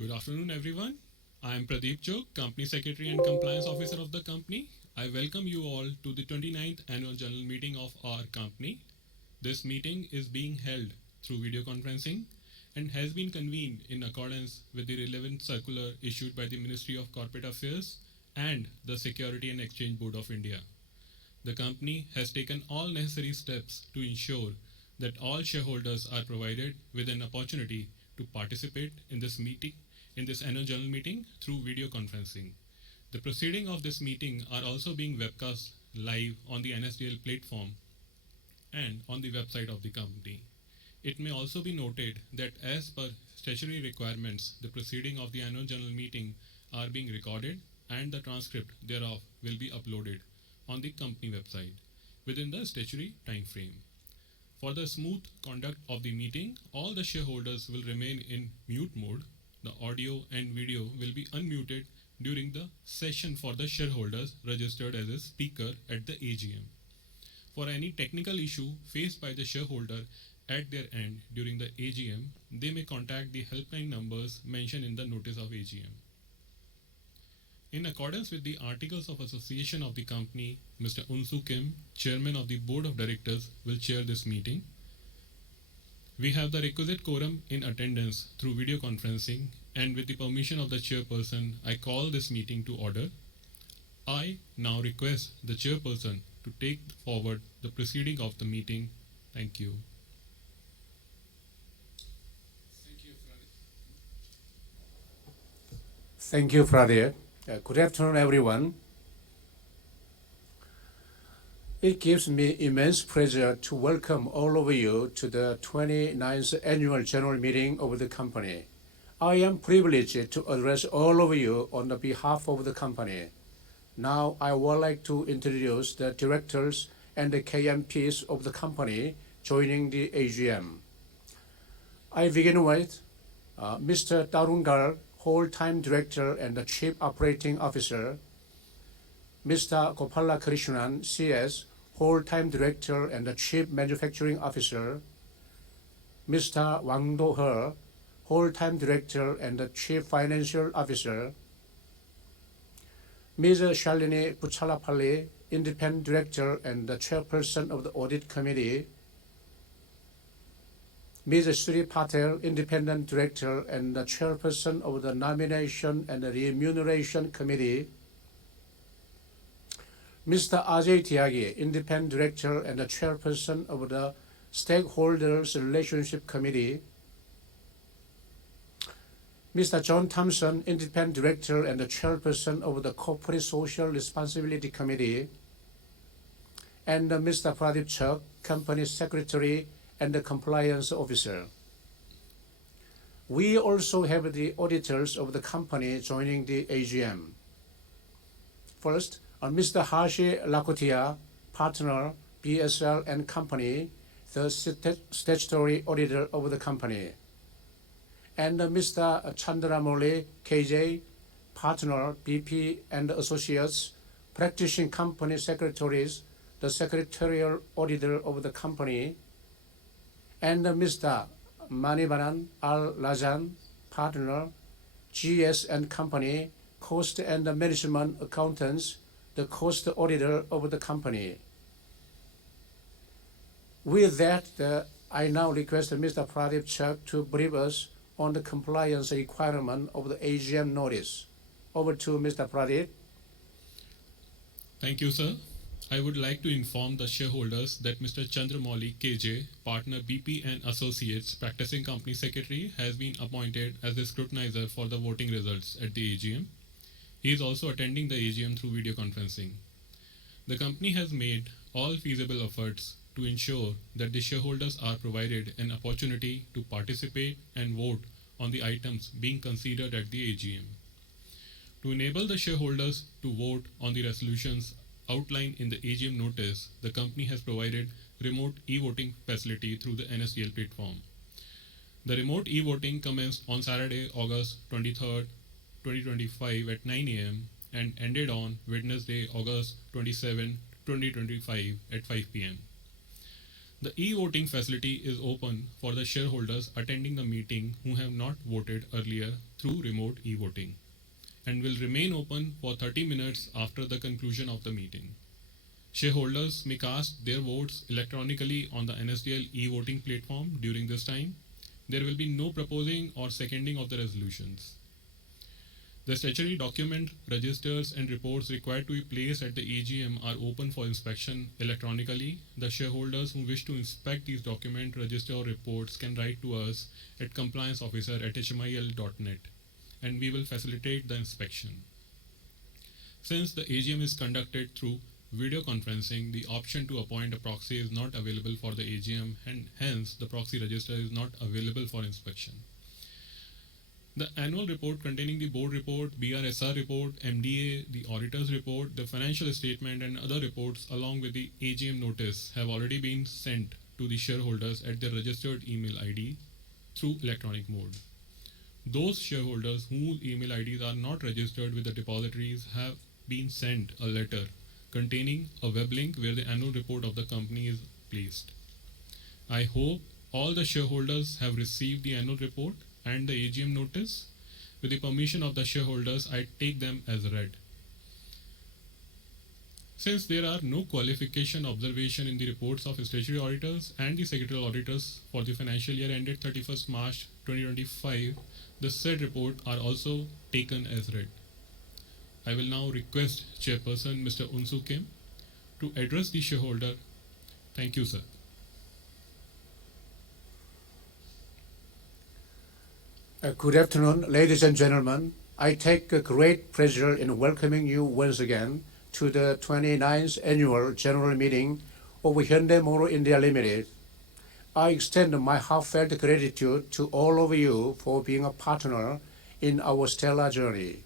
Good afternoon, everyone. I am Pradeep Chok, Company Secretary and Compliance Officer of the company. I welcome you all to the 29th Annual General Meeting of our company. This meeting is being held through video conferencing and has been convened in accordance with the relevant circular issued by the Ministry of Corporate Affairs and the Security and Exchange Board of India. The company has taken all necessary steps to ensure that all shareholders are provided with an opportunity to participate in this annual general meeting through video conferencing. The proceedings of this meeting are also being webcast live on the NSDL platform and on the website of the company. It may also be noted that as per statutory requirements, the proceeding of the annual general meeting are being recorded and the transcript thereof will be uploaded on the company website within the statutory time frame. For the smooth conduct of the meeting, all the shareholders will remain in mute mode. The audio and video will be unmuted during the session for the shareholders registered as a speaker at the AGM. For any technical issue faced by the shareholder at their end during the AGM, they may contact the helpline numbers mentioned in the notice of AGM. In accordance with the Articles of Association of the company, Mr. Unsu Kim, Chairman of the Board of Directors, will chair this meeting. We have the requisite quorum in attendance through video conferencing, and with the permission of the chairperson, I call this meeting to order. I now request the chairperson to take forward the proceeding of the meeting. Thank you. Thank you, Pradeep. Good afternoon, everyone. It gives me immense pleasure to welcome all of you to the 29th Annual General Meeting of the company. I am privileged to address all of you on the behalf of the company. Now, I would like to introduce the directors and the KMPs of the company joining the AGM. I begin with Mr. Tarungal, Whole-time Director and the Chief Operating Officer, Mr. Gopala Krishnan, CS, Whole-time Director and the Chief Manufacturing Officer, Mr. Wang Do-he, Whole-time Director and the Chief Financial Officer, Ms. Shalini Puchalapalli, Independent Director and the Chairperson of the Audit Committee, Ms. Sri Patel, Independent Director and the Chairperson of the Nomination and Remuneration Committee, Mr. Ajay Tyagi, Independent Director and the Chairperson of the Stakeholders Relationship Committee, Mr. John Thompson, Independent Director and the Chairperson of the Corporate Social Responsibility Committee, and Mr. Pradeep Chok, Company Secretary and the Compliance Officer. We also have the auditors of the company joining the AGM. First, Mr. Hashi Lakotia, Partner, BSL and Company, the statutory auditor of the company. And Mr. Chandramoli, KJ, Partner, BP and Associates, Practicing Company Secretaries, the Secretarial Auditor of the company, and Mr. Manibanan Al Lajan, Partner, GS and Company, Cost and Management Accountants, the Cost Auditor of the company. With that, I now request Mr. Pradeep Chok to brief us on the compliance requirement of the AGM notice. Over to Mr. Pradeep. Thank you, sir. I would like to inform the shareholders that Mr. Chandramoli KJ, Partner BP and Associates, Practicing Company Secretary, has been appointed as the scrutinizer for the voting results at the AGM. He is also attending the AGM through video conferencing. The company has made all feasible efforts to ensure that the shareholders are provided an opportunity to participate and vote on the items being considered at the AGM. To enable the shareholders to vote on the resolutions outlined in the AGM notice, the company has provided remote e-voting facility through the NSDL platform. The remote e-voting commenced on Saturday, August 23rd, 2025 at 9 a.m. and ended on Wednesday, August 27, 2025 at 5 p.m. The e-voting facility is open for the shareholders attending the meeting who have not voted earlier through remote e-voting and will remain open for 30 minutes after the conclusion of the meeting. Shareholders may cast their votes electronically on the NSDL e-voting platform during this time. There will be no proposing or seconding of the resolutions. The statutory document, registers, and reports required to be placed at the AGM are open for inspection electronically. The shareholders who wish to inspect these document, register, or reports can write to us at complianceofficer@hmil.net and we will facilitate the inspection. Since the AGM is conducted through video conferencing, the option to appoint a proxy is not available for the AGM and hence the proxy register is not available for inspection. The annual report containing the board report, BRSR report, MDA, the auditor's report, the financial statement and other reports along with the AGM notice have already been sent to the shareholders at their registered email ID through electronic mode. Those shareholders whose email IDs are not registered with the depositories have been sent a letter containing a web link where the annual report of the company is placed. I hope all the shareholders have received the annual report and the AGM notice. With the permission of the shareholders, I take them as read. Since there are no qualification observation in the reports of statutory auditors and the secretarial auditors for the financial year ended 31st March 2025, the said report are also taken as read. I will now request Chairperson Mr. Unsu Kim to address the shareholder. Thank you, sir. Good afternoon, ladies and gentlemen. I take a great pleasure in welcoming you once again to the 29th Annual General Meeting of Hyundai Motor India Limited. I extend my heartfelt gratitude to all of you for being a partner in our stellar journey.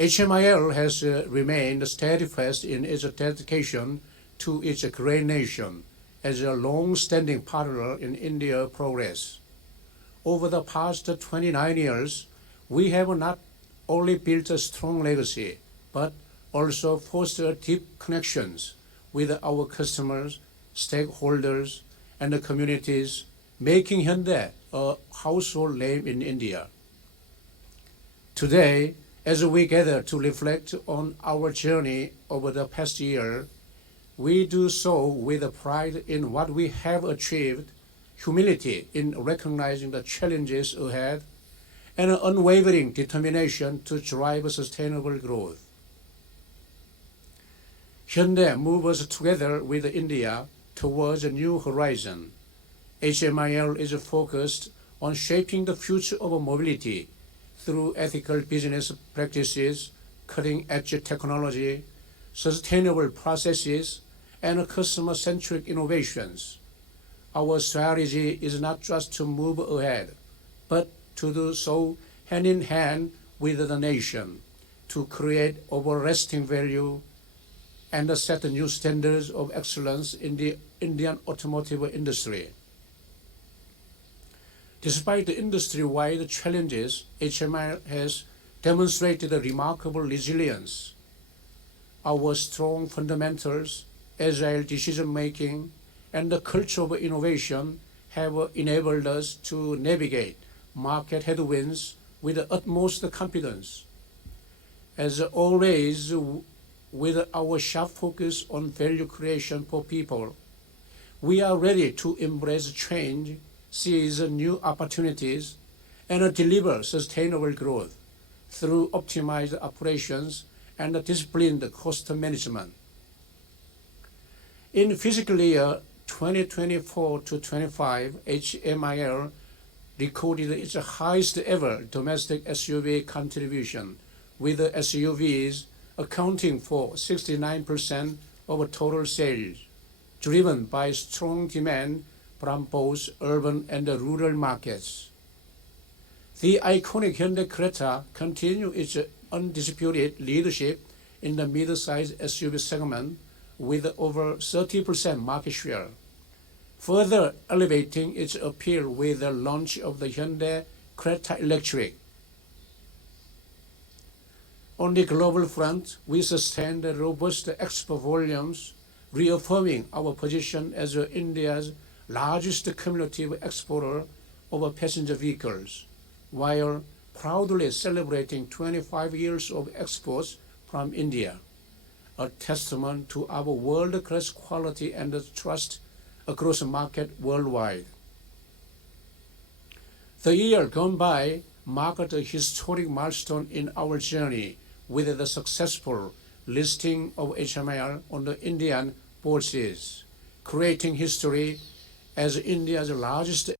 HMIL has remained steadfast in its dedication to its great nation as a long-standing partner in India's progress. Over the past 29 years, we have not only built a strong legacy, but also fostered deep connections with our customers, stakeholders, and the communities, making Hyundai a household name in India. Today, as we gather to reflect on our journey over the past year, we do so with pride in what we have achieved, humility in recognizing the challenges ahead, and an unwavering determination to drive sustainable growth. Hyundai moves together with India towards a new horizon. HMIL is focused on shaping the future of mobility through ethical business practices, cutting-edge technology, sustainable processes, and customer-centric innovations. Our strategy is not just to move ahead, but to do so hand in hand with the nation, to create everlasting value and set new standards of excellence in the Indian automotive industry. Despite the industry-wide challenges, HMIL has demonstrated a remarkable resilience. Our strong fundamentals, agile decision-making, and the culture of innovation have enabled us to navigate market headwinds with the utmost confidence. As always, with our sharp focus on value creation for people, we are ready to embrace change, seize new opportunities, and deliver sustainable growth through optimized operations and disciplined cost management. In fiscal year 2024 to 25, HMIL recorded its highest ever domestic SUV contribution, with SUVs accounting for 69% of total sales, driven by strong demand from both urban and rural markets. The iconic Hyundai Creta continued its undisputed leadership in the mid-size SUV segment with over 30% market share, further elevating its appeal with the launch of the Hyundai Creta Electric. On the global front, we sustained robust export volumes, reaffirming our position as India's largest cumulative exporter of passenger vehicles, while proudly celebrating 25 years of exports from India, a testament to our world-class quality and trust across the market worldwide. The year gone by marked a historic milestone in our journey with the successful listing of HMIL on the Indian bourses, creating history as India's largest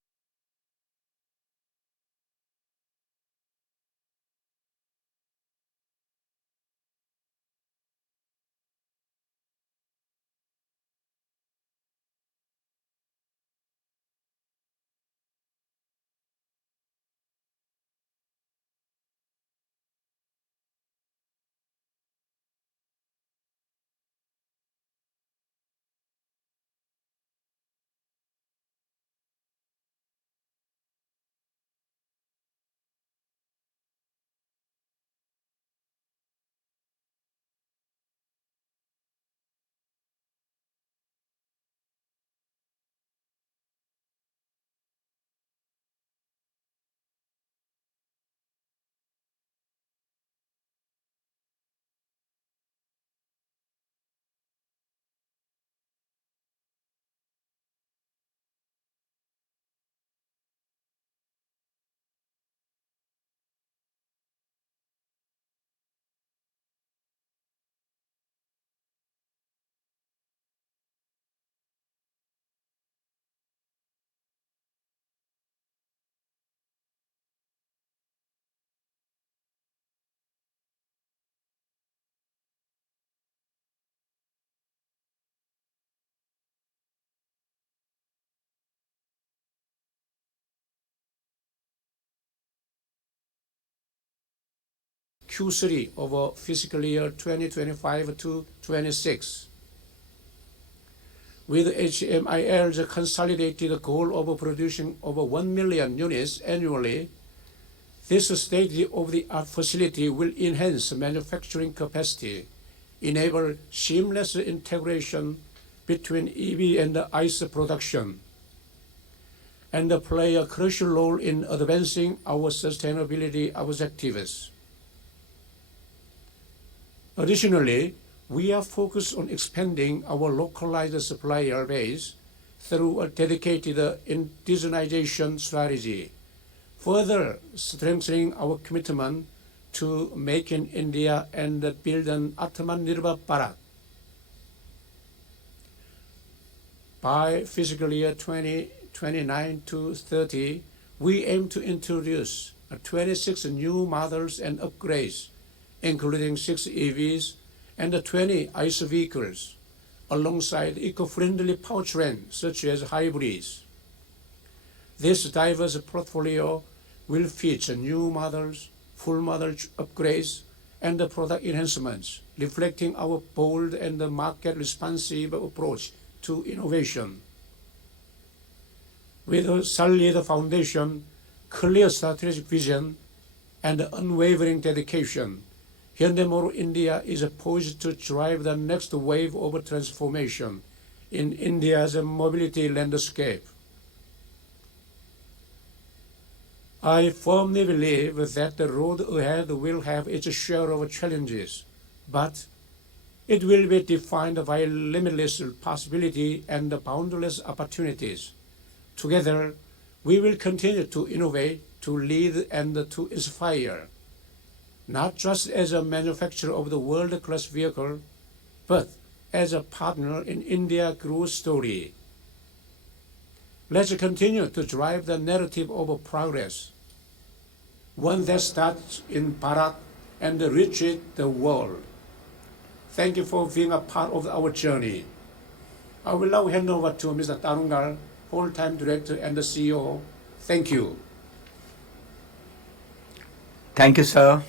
Q3 of fiscal year 2025 to 26. With HMIL's consolidated goal of producing over 1 million units annually, this state-of-the-art facility will enhance manufacturing capacity, enable seamless integration between EV and ICE production, and play a crucial role in advancing our sustainability objectives. Additionally, we are focused on expanding our localized supplier base through a dedicated indigenization strategy, further strengthening our commitment to Make in India and build an Atmanirbhar Bharat. By fiscal year 2029 to 30, we aim to introduce 26 new models and upgrades, including 6 EVs and 20 ICE vehicles, alongside eco-friendly powertrains such as hybrids. This diverse portfolio will feature new models, full model upgrades, and product enhancements, reflecting our bold and market-responsive approach to innovation. With a solid foundation, clear strategic vision, and unwavering dedication, Hyundai Motor India is poised to drive the next wave of transformation in India's mobility landscape. I firmly believe that the road ahead will have its share of challenges, but it will be defined by limitless possibility and boundless opportunities. Together, we will continue to innovate, to lead, and to inspire, not just as a manufacturer of the world-class vehicle, but as a partner in India's growth story. Let's continue to drive the narrative of progress, one that starts in Bharat and reaches the world. Thank you for being a part of our journey. I will now hand over to Mr. Tarungal, full-time director and the CEO. Thank you. Thank you, sir.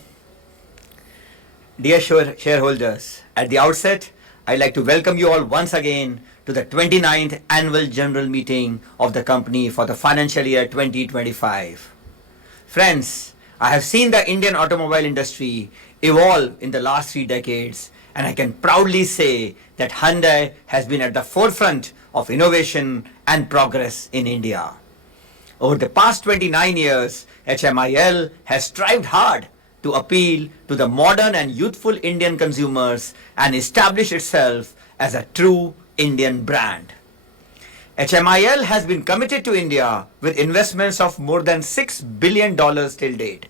Dear shareholders, at the outset, I'd like to welcome you all once again to the 29th Annual General Meeting of the company for the financial year 2025. Friends, I have seen the Indian automobile industry evolve in the last 3 decades, and I can proudly say that Hyundai has been at the forefront of innovation and progress in India. Over the past 29 years, HMIL has strived hard to appeal to the modern and youthful Indian consumers and establish itself as a true Indian brand. HMIL has been committed to India with investments of more than $6 billion till date.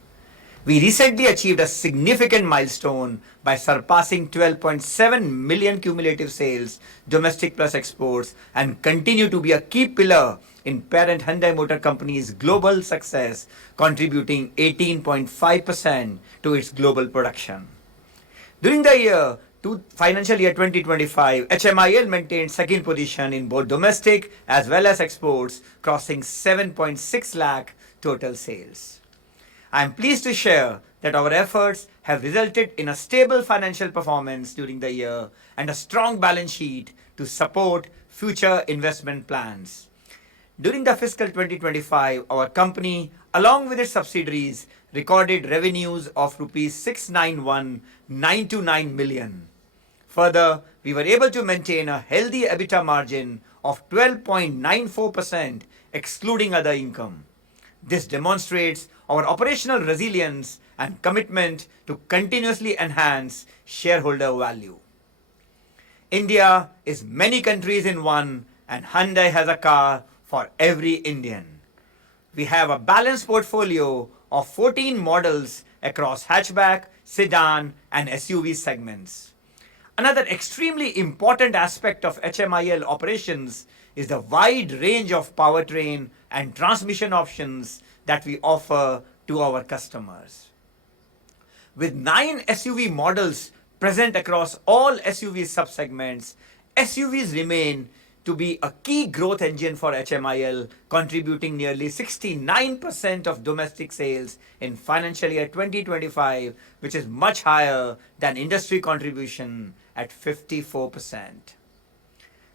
We recently achieved a significant milestone by surpassing 12.7 million cumulative sales, domestic plus exports, and continue to be a key pillar in parent Hyundai Motor Company's global success, contributing 18.5% to its global production. During the financial year 2025, HMIL maintained second position in both domestic as well as exports, crossing 7.6 lakh total sales. I am pleased to share that our efforts have resulted in a stable financial performance during the year and a strong balance sheet to support future investment plans. During the fiscal 2025, our company, along with its subsidiaries, recorded revenues of rupees 691,929 million. Further, we were able to maintain a healthy EBITDA margin of 12.94% excluding other income. This demonstrates our operational resilience and commitment to continuously enhance shareholder value. India is many countries in one, and Hyundai has a car for every Indian. We have a balanced portfolio of 14 models across hatchback, sedan, and SUV segments. Another extremely important aspect of HMIL operations is the wide range of powertrain and transmission options that we offer to our customers. With 9 SUV models present across all SUV subsegments, SUVs remain to be a key growth engine for HMIL, contributing nearly 69% of domestic sales in financial year 2025, which is much higher than industry contribution at 54%.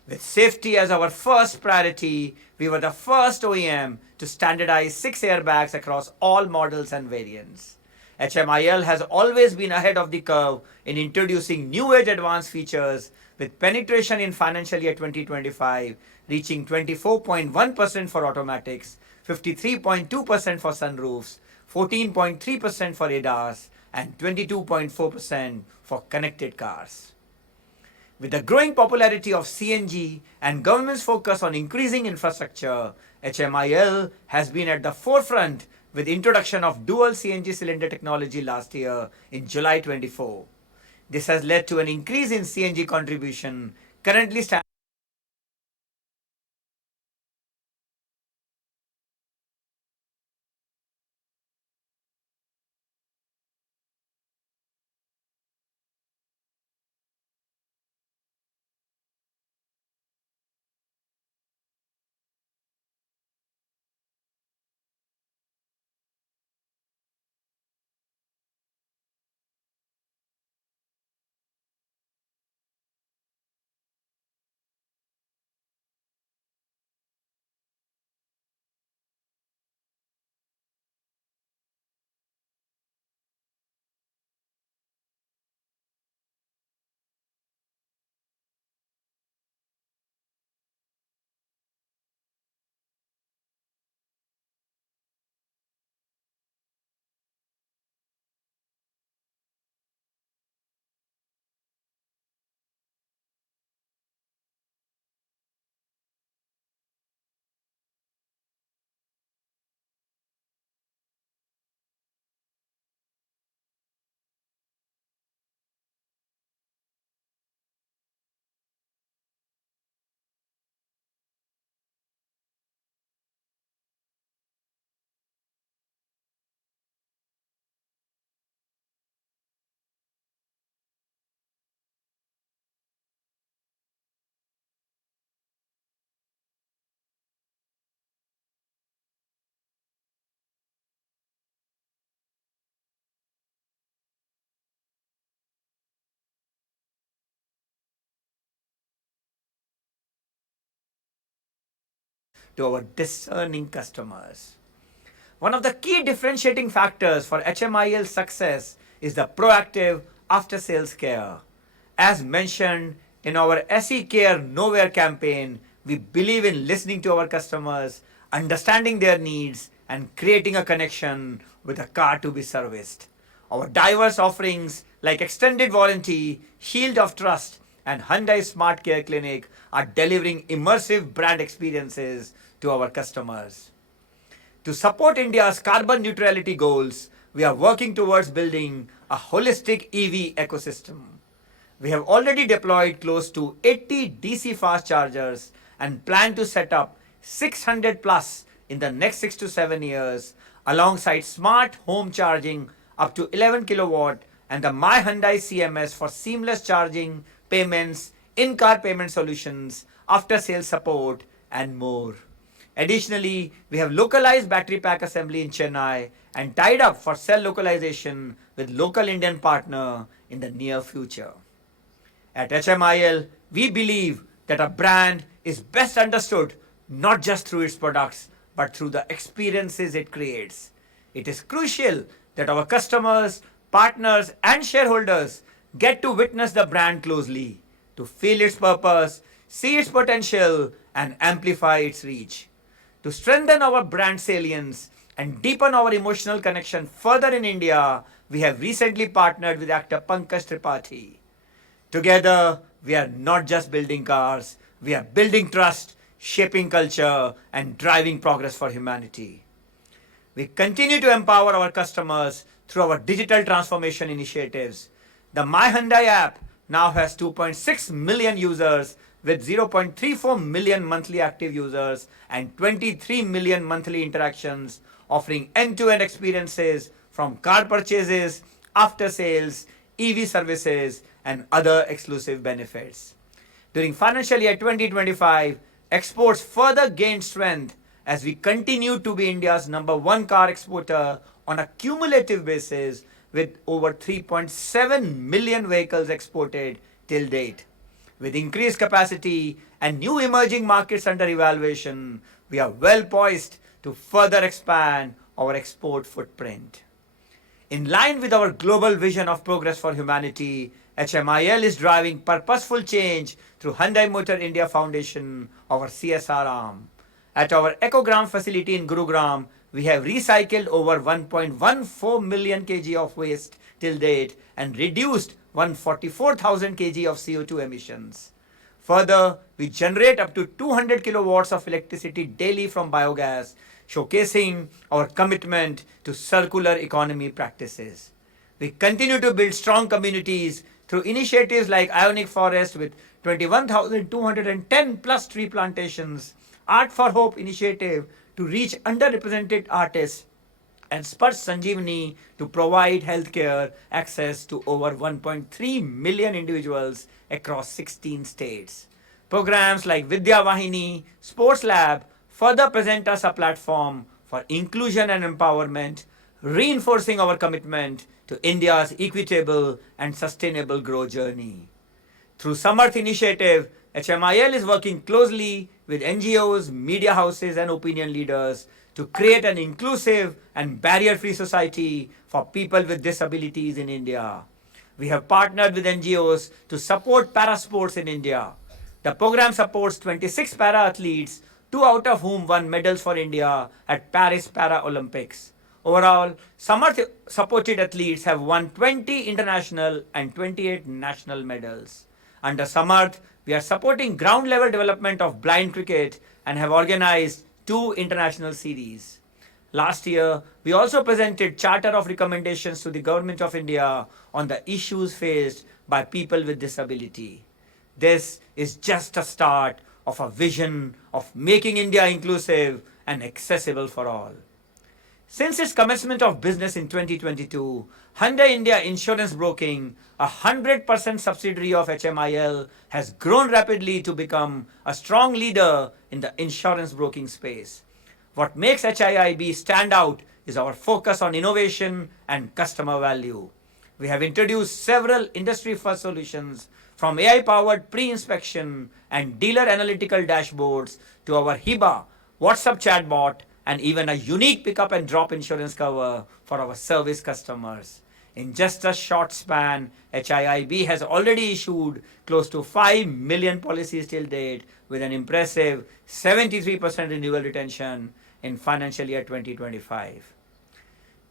With safety as our first priority, we were the first OEM to standardize 6 airbags across all models and variants. HMIL has always been ahead of the curve in introducing new age advanced features, with penetration in financial year 2025 reaching 24.1% for automatics, 53.2% for sunroofs, 14.3% for ADAS, and 22.4% for connected cars. With the growing popularity of CNG and government's focus on increasing infrastructure, HMIL has been at the forefront with introduction of dual CNG cylinder technology last year in July 24. This has led to an increase in CNG contribution, currently standing to our discerning customers. One of the key differentiating factors for HMIL's success is the proactive after-sales care. As mentioned in our SE Care Nowhere campaign, We believe in listening to our customers, understanding their needs, and creating a connection with a car to be serviced. Our diverse offerings like extended warranty, Shield of Trust, and Hyundai Smart Care Clinic are delivering immersive brand experiences to our customers. To support India's carbon neutrality goals, we are working towards building a holistic EV ecosystem. We have already deployed close to 80 DC fast chargers and plan to set up 600 plus in the next 6 to 7 years, alongside smart home charging up to 11 kilowatt and the My Hyundai CMS for seamless charging, payments, in-car payment solutions, after-sales support, and more. Additionally, we have localized battery pack assembly in Chennai and tied up for cell localization with local Indian partner in the near future. At HMIL, we believe that a brand is best understood not just through its products, but through the experiences it creates. It is crucial that our customers, partners, and shareholders get to witness the brand closely, to feel its purpose, see its potential, and amplify its reach. To strengthen our brand salience and deepen our emotional connection further in India, we have recently partnered with actor Pankaj Tripathi. Together, we are not just building cars, we are building trust, shaping culture, and driving progress for humanity. We continue to empower our customers through our digital transformation initiatives. The My Hyundai app now has 2.6 million users with 0.34 million monthly active users and 23 million monthly interactions, offering end-to-end experiences from car purchases, after sales, EV services, and other exclusive benefits. During financial year 2025, exports further gained strength as we continue to be India's number one car exporter on a cumulative basis with over 3.7 million vehicles exported till date. With increased capacity and new emerging markets under evaluation, we are well poised to further expand our export footprint. In line with our global vision of progress for humanity, HMIL is driving purposeful change through Hyundai Motor India Foundation, our CSR arm. At our Ecogram facility in Gurugram, we have recycled over 1.14 million kg of waste till date and reduced 144,000 kg of CO2 emissions. Further, we generate up to 200 kilowatts of electricity daily from biogas, showcasing our commitment to circular economy practices. We continue to build strong communities through initiatives like Ionic Forest with 21,210 plus tree plantations, Art for Hope initiative to reach underrepresented artists, and Sparsh Sanjeevani to provide healthcare access to over 1.3 million individuals across 16 states. Programs like Vidya Vahini, Sports Lab further present us a platform for inclusion and empowerment, reinforcing our commitment to India's equitable and sustainable growth journey. Through Samarth Initiative, HMIL is working closely with NGOs, media houses, and opinion leaders to create an inclusive and barrier-free society for people with disabilities in India. We have partnered with NGOs to support para-sports in India. The program supports 26 para-athletes, 2 out of whom won medals for India at Paris Para-Olympics. Overall, Samarth-supported athletes have won 20 international and 28 national medals. Under Samarth, we are supporting ground-level development of blind cricket and have organized 2 international series. Last year, we also presented Charter of Recommendations to the Government of India on the issues faced by people with disability. This is just a start of a vision of making India inclusive and accessible for all. Since its commencement of business in 2022, Hyundai India Insurance Broking, a 100% subsidiary of HMIL, has grown rapidly to become a strong leader in the insurance broking space. What makes HIIB stand out is our focus on innovation and customer value. We have introduced several industry-first solutions from AI-powered pre-inspection and dealer analytical dashboards to our HIBA, WhatsApp chatbot, and even a unique pickup and drop insurance cover for our service customers. In just a short span, HIIB has already issued close to 5 million policies till date with an impressive 73% renewal retention in financial year 2025.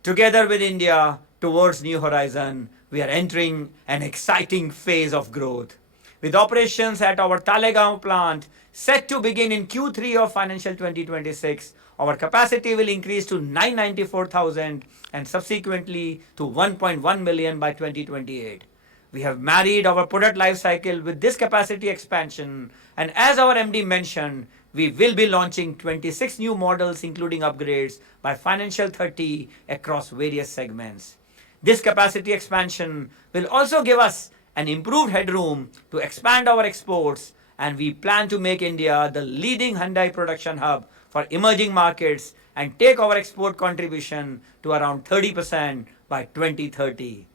Together with India towards New Horizon, we are entering an exciting phase of growth. With operations at our Talegaon plant set to begin in Q3 of financial 2026, our capacity will increase to 994,000 and subsequently to 1.1 million by 2028. We have married our product life cycle with this capacity expansion, and as our MD mentioned, we will be launching 26 new models including upgrades by financial 30 across various segments. This capacity expansion will also give us an improved headroom to expand our exports, and we plan to make India the leading Hyundai production hub for emerging markets and take our export contribution to around 30% by 2030.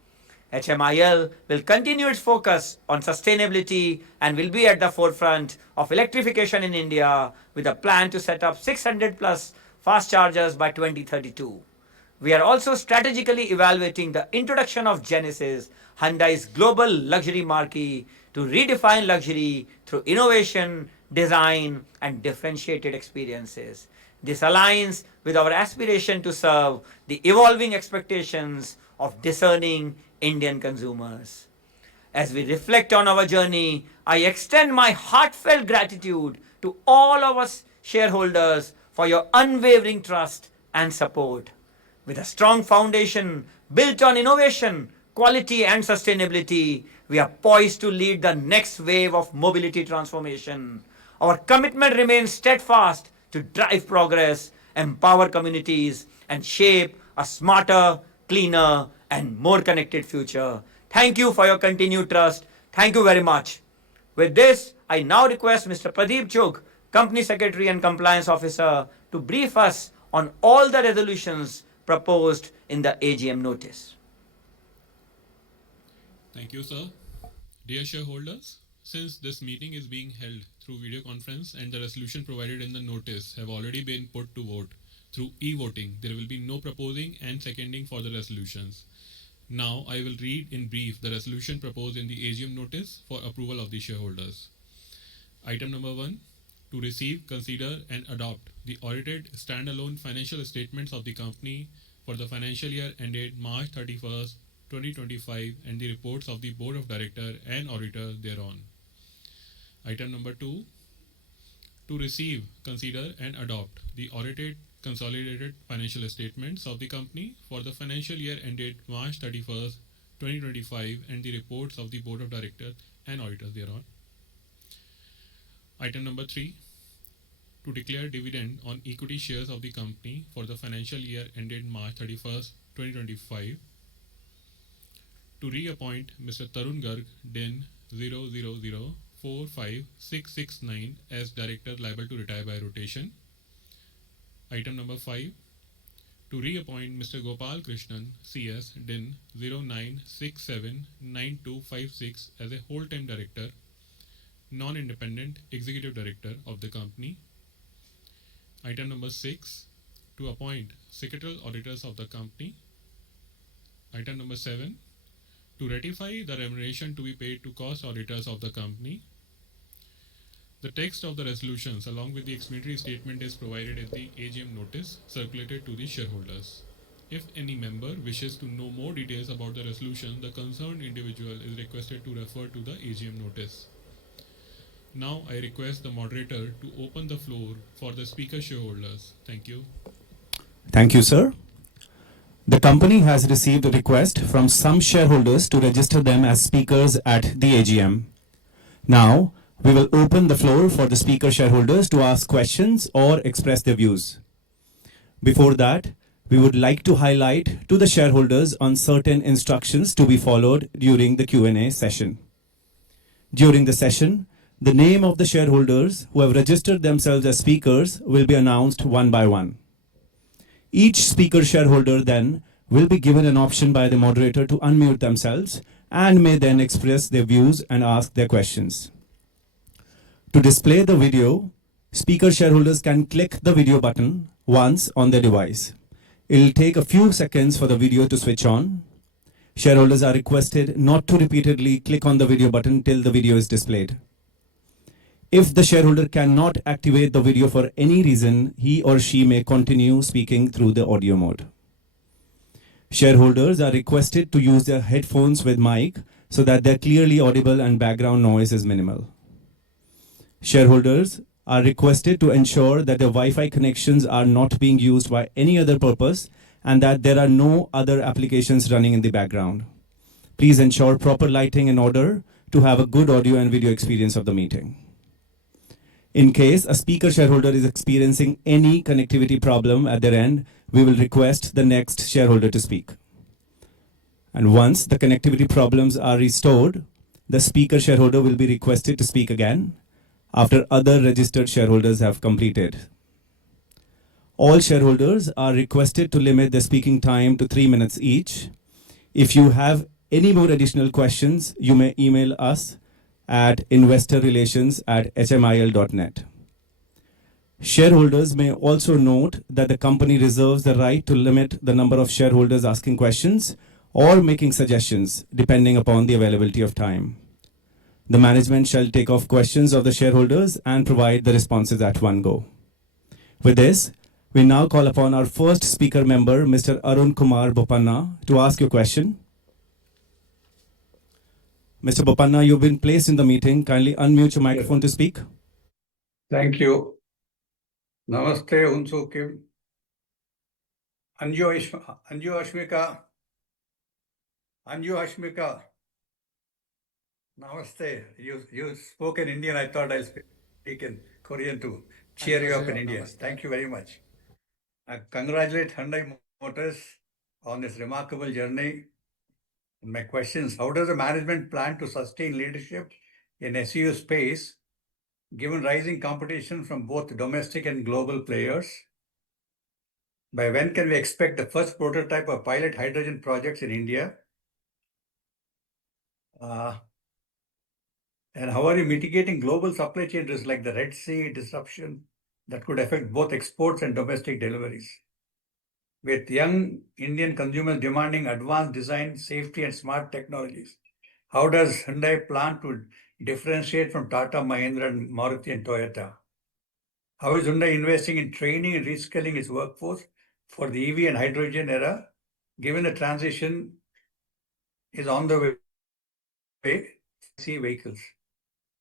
HMIL will continue its focus on sustainability and will be at the forefront of electrification in India with a plan to set up 600 plus fast chargers by 2032. We are also strategically evaluating the introduction of Genesis, Hyundai's global luxury marquee, to redefine luxury through innovation, design, and differentiated experiences. This aligns with our aspiration to serve the evolving expectations of discerning Indian consumers. As we reflect on our journey, I extend my heartfelt gratitude to all our shareholders for your unwavering trust and support. With a strong foundation built on innovation, quality, and sustainability, we are poised to lead the next wave of mobility transformation. Our commitment remains steadfast to drive progress, empower communities, and shape a smarter, cleaner, and more connected future. Thank you for your continued trust. Thank you very much. With this, I now request Mr. Pradeep Chugh, Company Secretary and Compliance Officer, to brief us on all the resolutions proposed in the AGM notice. Thank you, sir. Dear shareholders, since this meeting is being held through video conference and the resolution provided in the notice have already been put to vote through e-voting, there will be no proposing and seconding for the resolutions. Now I will read in brief the resolution proposed in the AGM notice for approval of the shareholders. Item number 1, to receive, consider and adopt the audited standalone financial statements of the company for the financial year ended March 31st, 2025 and the reports of the Board of Directors and Auditor thereon. Item number 2, to receive, consider and adopt the audited consolidated financial statements of the company for the financial year ended March 31st, 2025 and the reports of the Board of Directors and Auditors thereon. Item number 3, to declare dividend on equity shares of the company for the financial year ended March 31st, 2025. To reappoint Mr. Tarun Garg, DIN 0004669 as Director liable to retire by rotation. Item number 5, to reappoint Mr. Gopal Krishnan, CS, DIN 09679256 as a whole-time Director, non-independent Executive Director of the company. Item number 6, to appoint Secretarial Auditors of the company. Item number 7, to ratify the remuneration to be paid to cost auditors of the company. The text of the resolutions along with the explanatory statement is provided in the AGM notice circulated to the shareholders. If any member wishes to know more details about the resolution, the concerned individual is requested to refer to the AGM notice. Now I request the moderator to open the floor for the speaker shareholders. Thank you. Thank you, sir. The company has received a request from some shareholders to register them as speakers at the AGM. Now, we will open the floor for the speaker shareholders to ask questions or express their views. Before that, we would like to highlight to the shareholders on certain instructions to be followed during the Q&A session. During the session, the name of the shareholders who have registered themselves as speakers will be announced one by one. Each speaker shareholder then will be given an option by the moderator to unmute themselves and may then express their views and ask their questions. To display the video, speaker shareholders can click the video button once on their device. It will take a few seconds for the video to switch on. Shareholders are requested not to repeatedly click on the video button till the video is displayed. If the shareholder cannot activate the video for any reason, he or she may continue speaking through the audio mode. Shareholders are requested to use their headphones with mic so that they're clearly audible and background noise is minimal. Shareholders are requested to ensure that their Wi-Fi connections are not being used by any other purpose and that there are no other applications running in the background. Please ensure proper lighting in order to have a good audio and video experience of the meeting. In case a speaker shareholder is experiencing any connectivity problem at their end, we will request the next shareholder to speak. And once the connectivity problems are restored, the speaker shareholder will be requested to speak again after other registered shareholders have completed. All shareholders are requested to limit their speaking time to 3 minutes each. If you have any more additional questions, you may email us at investorrelations@hmil.net. Shareholders may also note that the company reserves the right to limit the number of shareholders asking questions or making suggestions depending upon the availability of time. The management shall take off questions of the shareholders and provide the responses at one go. With this, we now call upon our first speaker member, Mr. Arun Kumar Bopanna, to ask your question. Mr. Bopanna, you've been placed in the meeting. Kindly unmute your microphone to speak. Thank you. Namaste, Unsu Kim. Anju Ashmika. Namaste. You spoke in Indian. I thought I'll speak in Korean to cheer you up in India. Thank you very much. I congratulate Hyundai Motors on this remarkable journey. My questions: how does the management plan to sustain leadership in SEO space, given rising competition from both domestic and global players? By when can we expect the first prototype of pilot hydrogen projects in India? And how are you mitigating global supply chain risks like the Red Sea disruption that could affect both exports and domestic deliveries? With young Indian consumers demanding advanced design, safety, and smart technologies, how does Hyundai plan to differentiate from Tata, Mahindra, and Maruti and Toyota? How is Hyundai investing in training and reskilling its workforce for the EV and hydrogen era, given the transition is on the way for C vehicles?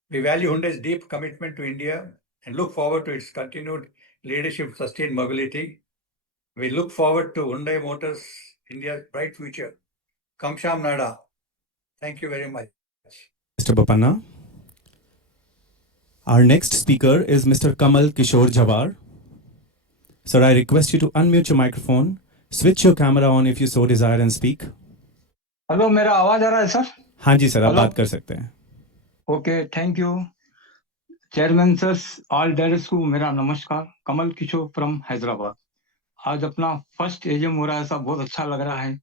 We value Hyundai's deep commitment to India and look forward to its continued leadership in sustained mobility. We look forward to Hyundai Motors India's bright future. Kamsham Nada. Thank you very much. Mr. Bopanna. Our next speaker is Mr. Kamal Kishore Jawar. Sir, I request you to unmute your microphone, switch your camera on if you so desire and speak. Hello मेरा आवाज आ रहा है sir? हाँ जी sir, आप Hello. बात कर सकते हैं. Okay thank you chairman sir, all directors को मेरा नमस्कार. कमल किशोर फ्रॉम हैदराबाद. आज अपना फर्स्ट एजीएम हो रहा है साहब, बहुत अच्छा लग रहा है.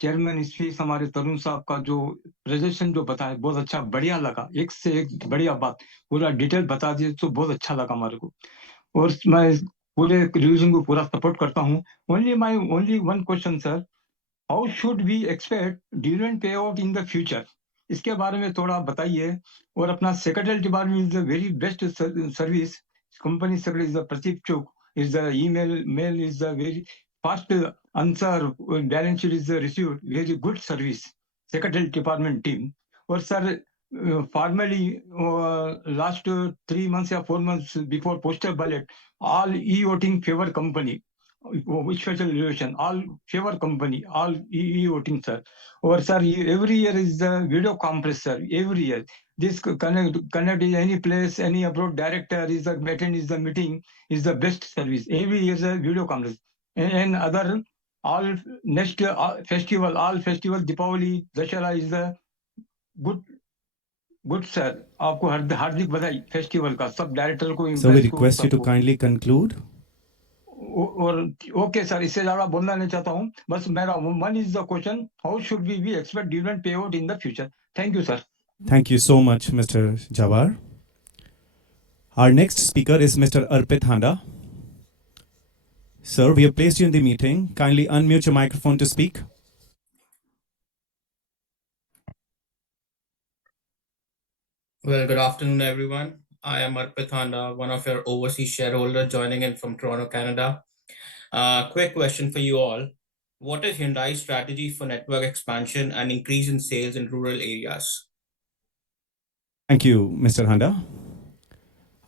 चेयरमैन स्पीच हमारे तरुण साहब का जो प्रेजेंटेशन जो बताया बहुत अच्छा, बढ़िया लगा, एक से एक बढ़िया बात पूरा डिटेल बता दिए तो बहुत अच्छा लगा हमारे को. और मैं पूरे रिविजन को पूरा सपोर्ट करता हूँ. Only one question sir, how should we expect dividend pay out in the future? इसके बारे में थोड़ा बताइए. और अपना secretary department is the very best service. Company secretary is the Pradeep Chowk, is the mail is the very fast answer, balance sheet is received, very good service secretary department team. और sir formally last 3 months or 4 months before postal ballot, all e-voting favor company, which special relation, all favor company, all e-voting sir. Or sir, every year is the video conference sir, every year. This connect is any place, any abroad director is the attend is the meeting, is the best service. Every year is a video conference. And other all next festival, all festival, Deepavali, Dashara is the good sir. आपको हार्दिक बधाई festival का, सब director को. So we request you to kindly conclude. और okay sir, इससे ज्यादा बोलना नहीं चाहता हूँ. बस मेरा one is the question, how should we expect dividend pay out in the future? Thank you sir. Thank you so much, Mr. Jawar. Our next speaker is Mr. Arpit Handa. Sir, we have placed you in the meeting. Kindly unmute your microphone to speak. Well, good afternoon, everyone. I am Arpit Handa, one of your overseas shareholders joining in from Toronto, Canada. Quick question for you all. What is Hyundai's strategy for network expansion and increase in sales in rural areas? Thank you, Mr. Handa.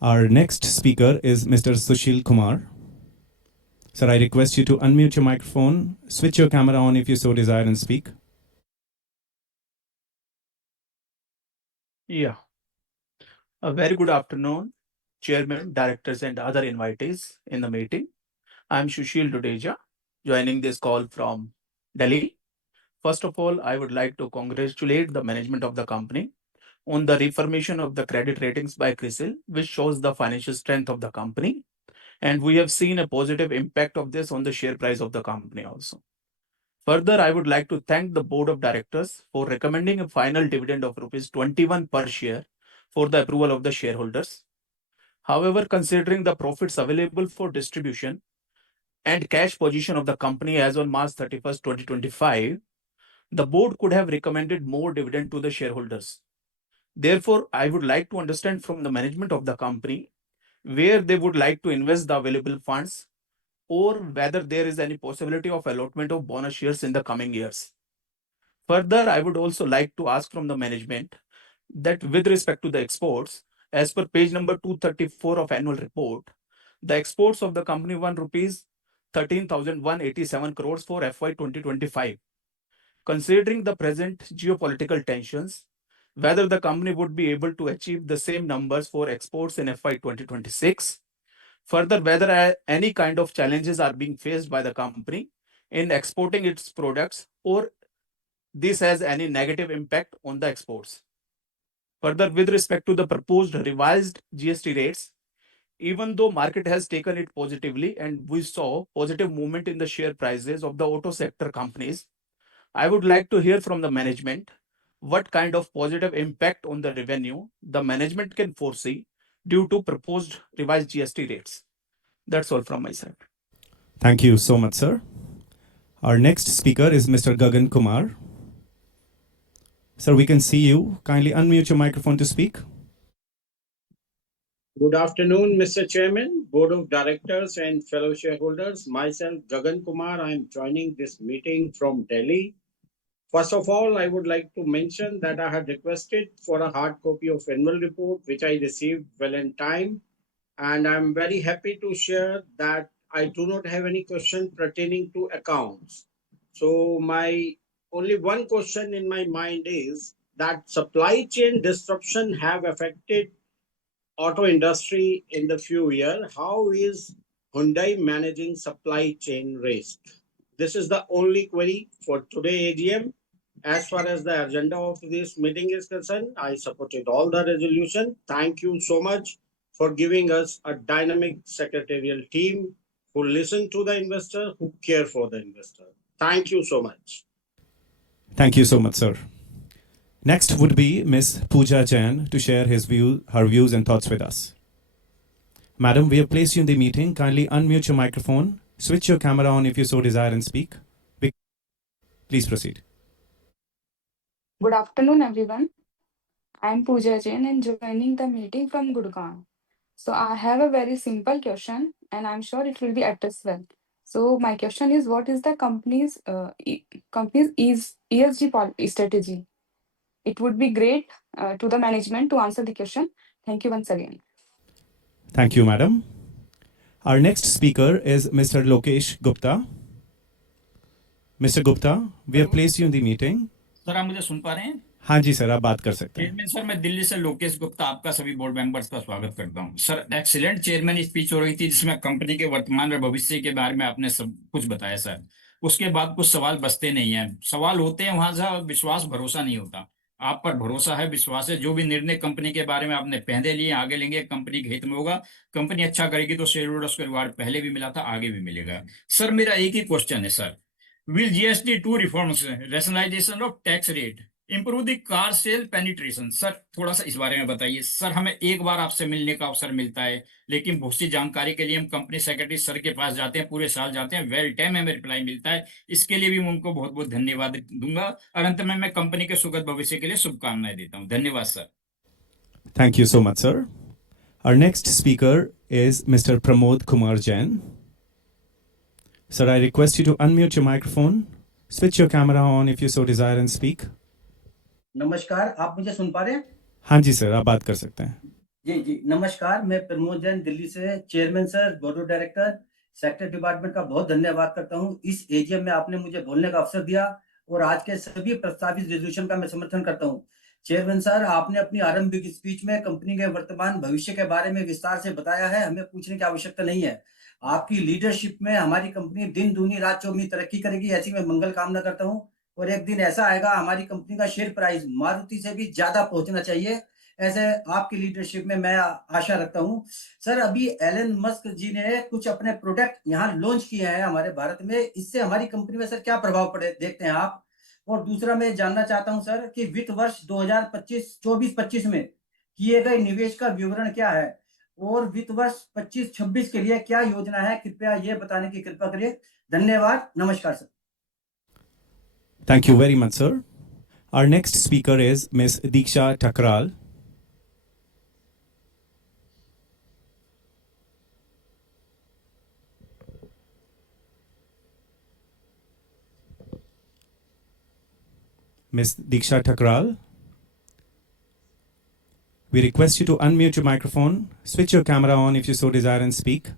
Our next speaker is Mr. Sushil Kumar. Sir, I request you to unmute your microphone, switch your camera on if you so desire, and speak. Yeah. A very good afternoon, chairman, directors, and other invitees in the meeting. I'm Sushil Dudeja, joining this call from Delhi. First of all, I would like to congratulate the management of the company on the reformation of the credit ratings by CRISIL, which shows the financial strength of the company. And we have seen a positive impact of this on the share price of the company also. Further, I would like to thank the board of directors for recommending a final dividend of rupees 21 per share for the approval of the shareholders. However, considering the profits available for distribution and cash position of the company as on March 31st, 2025, the board could have recommended more dividend to the shareholders. Therefore, I would like to understand from the management of the company where they would like to invest the available funds or whether there is any possibility of allotment of bonus shares in the coming years. Further, I would also like to ask from the management that with respect to the exports, as per page number 234 of annual report, the exports of the company won rupees 13,187 crores for FY 2025. Considering the present geopolitical tensions, whether the company would be able to achieve the same numbers for exports in FY 2026. Further, whether any kind of challenges are being faced by the company in exporting its products or this has any negative impact on the exports. Further, with respect to the proposed revised GST rates, even though market has taken it positively and we saw positive movement in the share prices of the auto sector companies, I would like to hear from the management what kind of positive impact on the revenue the management can foresee due to proposed revised GST rates. That's all from my side. Thank you so much, sir. Our next speaker is Mr. Gagan Kumar. Sir, we can see you. Kindly unmute your microphone to speak. Good afternoon, Mr. Chairman, Board of Directors, and fellow shareholders. Myself, Gagan Kumar, I am joining this meeting from Delhi. First of all, I would like to mention that I had requested for a hard copy of annual report, which I received well in time. And I'm very happy to share that I do not have any question pertaining to accounts. So my only one question in my mind is that supply chain disruption have affected auto industry in the few years. How is Hyundai managing supply chain risk? This is the only query for today AGM. As far as the agenda of this meeting is concerned, I supported all the resolution. Thank you so much for giving us a dynamic secretarial team who listen to the investor, who care for the investor. Thank you so much. Thank you so much, sir. Next would be Ms. Pooja Jain to share her views and thoughts with us. Madam, we have placed you in the meeting. Kindly unmute your microphone, switch your camera on if you so desire, and speak. Please proceed. Good afternoon, everyone. I am Pooja Jain and joining the meeting from Gurgaon. So I have a very simple question and I'm sure it will be addressed well. So my question is, what is the company's ESG strategy? It would be great to the management to answer the question. Thank you once again. Thank you, madam. Our next speaker is Mr. Lokesh Gupta. Mr. Gupta, we have placed you in the meeting. Sir आप मुझे सुन पा रहे हैं? हाँ जी sir, आप बात कर सकते हैं। चेयरमैन सर, मैं दिल्ली से लोकेश गुप्ता आपका सभी बोर्ड मेंबर्स का स्वागत करता हूं। सर, एक्सीलेंट चेयरमैन स्पीच हो रही थी जिसमें कंपनी के वर्तमान और भविष्य के बारे में आपने सब कुछ बताया सर। उसके बाद कुछ सवाल बचते नहीं है, सवाल होते हैं वहां जहां विश्वास भरोसा नहीं होता। आप पर भरोसा है, विश्वास है, जो भी निर्णय कंपनी के बारे में आपने पहले लिए आगे लेंगे, कंपनी के हित में होगा। कंपनी अच्छा करेगी तो शेयर होल्डर्स को रिवार्ड पहले भी मिला था, आगे भी मिलेगा। सर मेरा एक ही क्वेश्चन है sir, will GST2 reforms, rationalization of tax rate, improve the car sale penetration? Sir थोड़ा सा इस बारे में बताइए सर। हमें एक बार आपसे मिलने का अवसर मिलता है, लेकिन बहुत सी जानकारी के लिए हम कंपनी सेक्रेटरी सर के पास जाते हैं, पूरे साल जाते हैं, वेल टाइम हमें रिप्लाई मिलता है। इसके लिए भी मैं उनको बहुत बहुत धन्यवाद दूंगा और अंत में मैं कंपनी के सुखद भविष्य के लिए शुभकामनाएं देता हूं। धन्यवाद sir. Thank you so much, sir. Our next speaker is Mr. Pramod Kumar Jain. Sir, I request you to unmute your microphone, switch your camera on if you so desire and speak. नमस्कार, आप मुझे सुन पा रहे हैं? हाँ जी sir, आप बात कर सकते हैं. जी, नमस्कार, मैं प्रमोद जैन दिल्ली से chairman sir, board of director, sector department का बहुत धन्यवाद करता हूँ। इस एजीएम में आपने मुझे बोलने का अवसर दिया और आज के सभी प्रस्तावित रेजोल्यूशन का मैं समर्थन करता हूँ। चेयरमैन सर, आपने अपनी आरंभिक स्पीच में कंपनी के वर्तमान भविष्य के बारे में विस्तार से बताया है, हमें पूछने की आवश्यकता नहीं है। आपकी लीडरशिप में हमारी कंपनी दिन दूनी रात चौगुनी तरक्की करेगी, ऐसी मैं मंगल कामना करता हूँ और एक दिन ऐसा आएगा हमारी कंपनी का शेयर प्राइस मारुति से भी ज़्यादा पहुँचना चाहिए। ऐसे आपकी लीडरशिप में मैं आशा रखता हूँ। सर, अभी एलन मस्क जी ने कुछ अपने प्रोडक्ट यहाँ लॉन्च किए हैं हमारे भारत में, इससे हमारी कंपनी में सर क्या प्रभाव पड़े देखते हैं आप? और दूसरा मैं जानना चाहता हूँ सर कि वित्त वर्ष 2024-25 में किए गए निवेश का विवरण क्या है? और वित्त वर्ष 25-26 के लिए क्या योजना है? कृपया ये बताने की कृपा करिए। धन्यवाद, नमस्कार sir. Thank you very much, sir. Our next speaker is Ms. Diksha Takral. Ms. Diksha Takral, we request you to unmute your microphone, switch your camera on if you so desire and speak.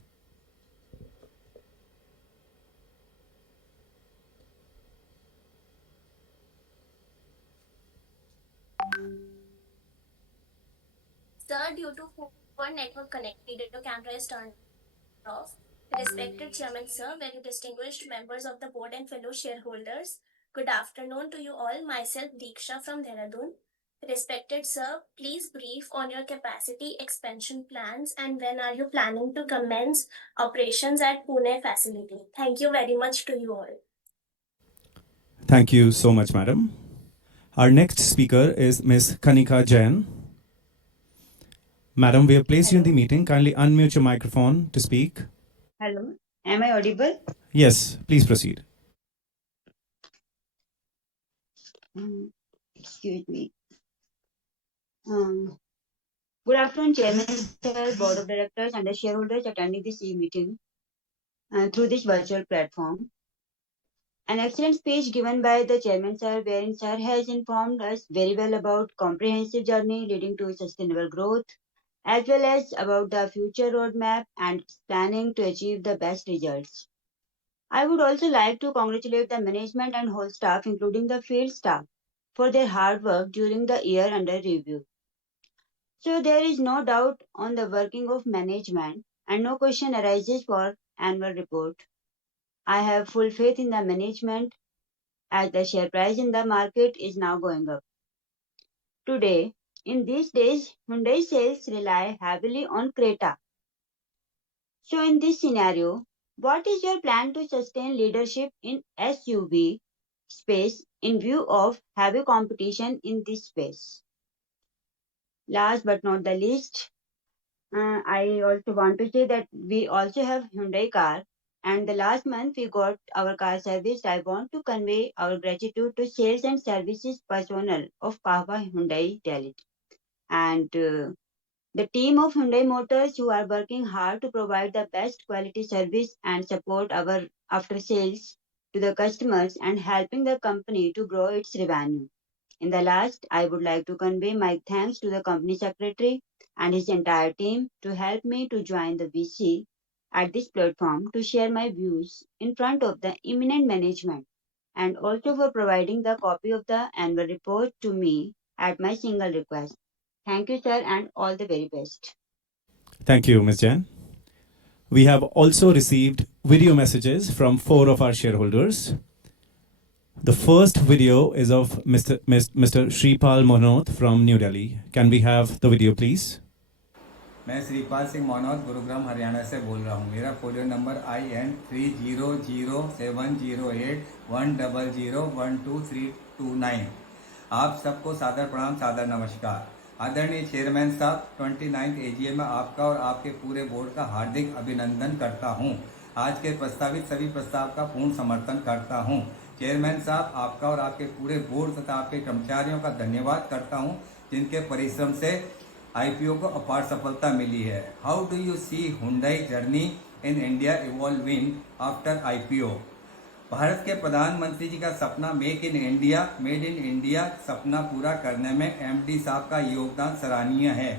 Sir, due to poor network connectivity, your camera is turned off. Respected Chairman Sir, very distinguished members of the board and fellow shareholders, good afternoon to you all. Myself Diksha from Dehradun. Respected Sir, please brief on your capacity expansion plans and when are you planning to commence operations at Pune facility. Thank you very much to you all. Thank you so much, madam. Our next speaker is Ms. Kanika Jain. Madam, we have placed you in the meeting. Kindly unmute your microphone to speak. Hello, am I audible? Yes, please proceed. Excuse me. Good afternoon, Chairman, Sir, Board of Directors, and the shareholders attending this meeting through this virtual platform. An excellent speech given by the Chairman, Sir, wherein Sir has informed us very well about comprehensive journey leading to sustainable growth, as well as about the future roadmap and planning to achieve the best results. I would also like to congratulate the management and whole staff, including the field staff, for their hard work during the year under review. So there is no doubt on the working of management and no question arises for annual report. I have full faith in the management as the share price in the market is now going up. Today, in these days, Hyundai sales rely heavily on Creta. So in this scenario, what is your plan to sustain leadership in SUV space in view of heavy competition in this space? Last but not the least, I also want to say that we also have Hyundai car and the last month we got our car serviced. I want to convey our gratitude to sales and services personnel of Kahwa Hyundai Delhi and the team of Hyundai Motors who are working hard to provide the best quality service and support our after sales to the customers and helping the company to grow its revenue. In the last, I would like to convey my thanks to the company secretary and his entire team to help me to join the VC at this platform to share my views in front of the eminent management and also for providing the copy of the annual report to me at my single request. Thank you, sir, and all the very best. Thank you, Ms. Jain. We have also received video messages from 4 of our shareholders. The first video is of Mr. Shripal Monot from New Delhi. Can we have the video, please? मैं श्रीपाल सिंह मनोहर गुरुग्राम हरियाणा से बोल रहा हूँ। मेरा folio number IN30070810012329। आप सबको सादर प्रणाम, सादर नमस्कार। आदरणीय चेयरमैन साहब, 29 AGM में आपका और आपके पूरे बोर्ड का हार्दिक अभिनंदन करता हूँ। आज के प्रस्तावित सभी प्रस्ताव का पूर्ण समर्थन करता हूँ। चेयरमैन साहब, आपका और आपके पूरे बोर्ड तथा आपके कर्मचारियों का धन्यवाद करता हूँ, जिनके परिश्रम से आईपीओ को अपार सफलता मिली है। How do you see Hyundai journey in India evolving after IPO? Bharat के प्रधानमंत्री जी का सपना मेड इन इंडिया सपना पूरा करने में एमडी साहब का योगदान सराहनीय है।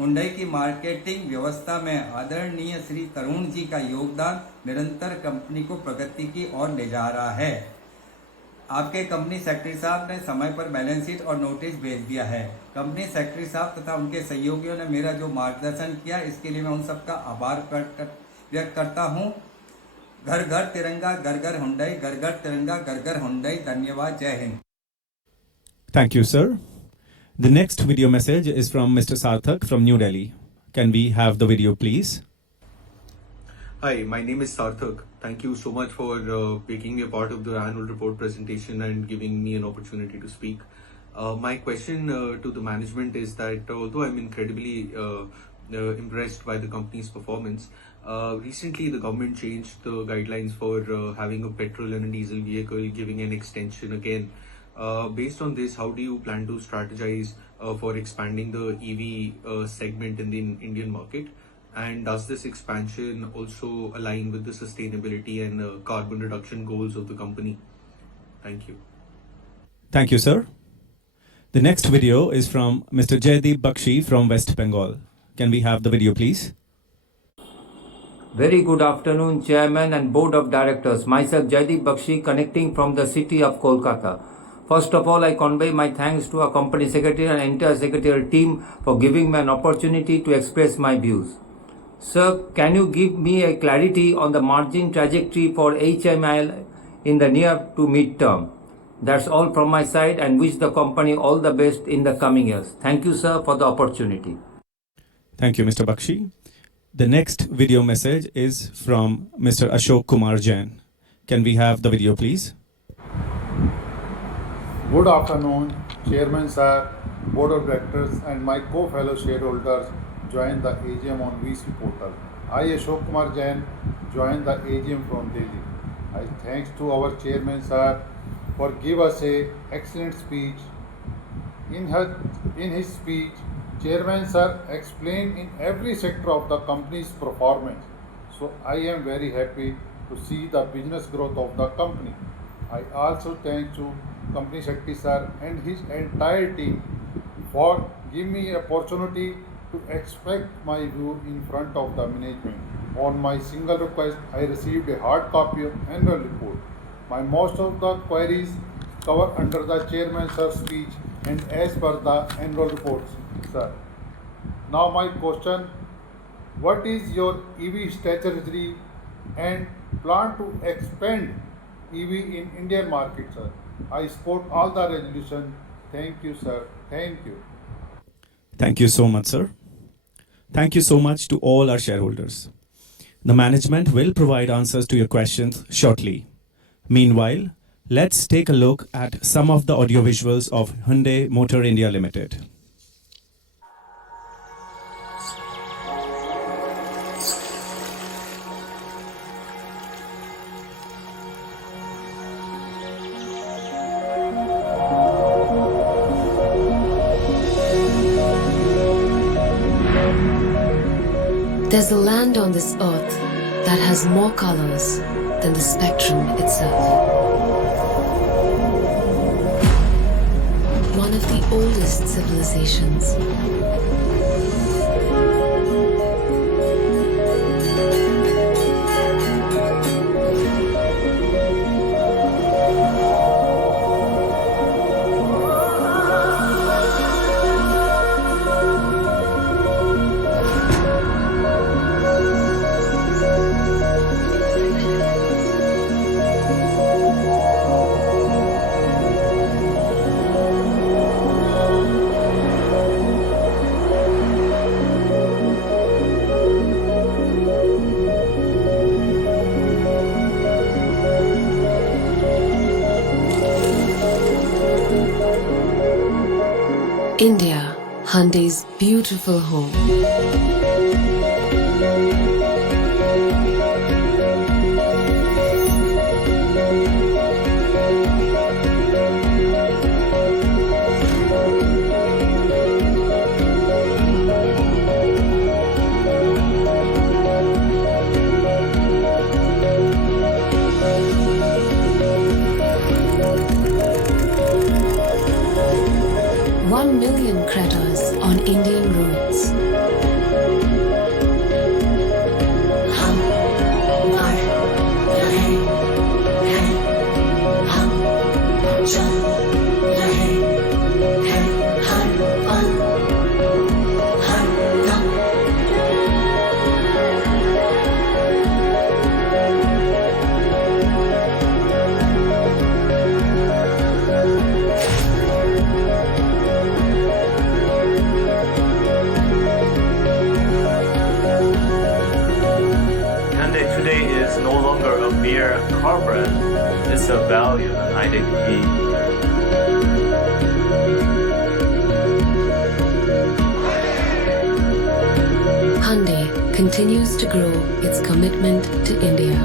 हुंडई की मार्केटिंग व्यवस्था में आदरणीय श्री तरुण जी का योगदान निरंतर कंपनी को प्रगति की ओर ले जा रहा है। आपके कंपनी सेक्रेटरी साहब ने समय पर बैलेंस शीट और नोटिस भेज दिया है। कंपनी सेक्रेटरी साहब तथा उनके सहयोगियों ने मेरा जो मार्गदर्शन किया, इसके लिए मैं उन सबका आभार व्यक्त करता हूँ। घर घर तिरंगा, घर घर हुंडई, घर घर तिरंगा, घर घर हुंडई। धन्यवाद। जय Hind. Thank you, sir. The next video message is from Mr. Sarthak from New Delhi. Can we have the video, please? Hi, my name is Sarthak. Thank you so much for making me a part of the annual report presentation and giving me an opportunity to speak. My question to the management is that although I'm incredibly impressed by the company's performance, recently the government changed the guidelines for having a petrol and a diesel vehicle, giving an extension again. Based on this, how do you plan to strategize for expanding the EV segment in the Indian market? And does this expansion also align with the sustainability and carbon reduction goals of the company? Thank you. Thank you, sir. The next video is from Mr. Jaideep Bakshi from West Bengal. Can we have the video, please? Very good afternoon, Chairman and Board of Directors. Myself, Jaideep Bakshi, connecting from the city of Kolkata. First of all, I convey my thanks to our company secretary and entire secretarial team for giving me an opportunity to express my views. Sir, can you give me a clarity on the margin trajectory for HMIL in the near to mid-term? That's all from my side and wish the company all the best in the coming years. Thank you, sir, for the opportunity. Thank you, Mr. Bakshi. The next video message is from Mr. Ashok Kumar Jain. Can we have the video, please? Good afternoon, Chairman sir, Board of Directors and my co-fellow shareholders join the AGM on VC portal. I, Ashok Kumar Jain, join the AGM from Delhi. I thanks to our Chairman sir for give us a excellent speech. In his speech, Chairman sir explained in every sector of the company's performance. So I am very happy to see the business growth of the company. I also thank to Company Secretary sir and his entire team for giving me opportunity to express my view in front of the management. On my single request, I received a hard copy of annual report. My most of the queries cover under the Chairman sir's speech and as per the annual reports, sir. Now my question, what is your EV strategy and plan to expand EV in Indian market, sir? I support all the resolution. Thank you, sir. Thank you. Thank you so much, sir. Thank you so much to all our shareholders. The management will provide answers to your questions shortly. Meanwhile, let's take a look at some of the audiovisuals of Hyundai Motor India Limited. There's a land on this earth that has more colors than the spectrum itself. One of the oldest civilizations. India, Hyundai's beautiful home. 1 million Cretas on Indian roads. हम बढ़ रहे हैं, हम चल रहे हैं, हर पल, हर दम। Hyundai today is no longer a mere car brand, it's a value and identity. Hyundai continues to grow its commitment to India.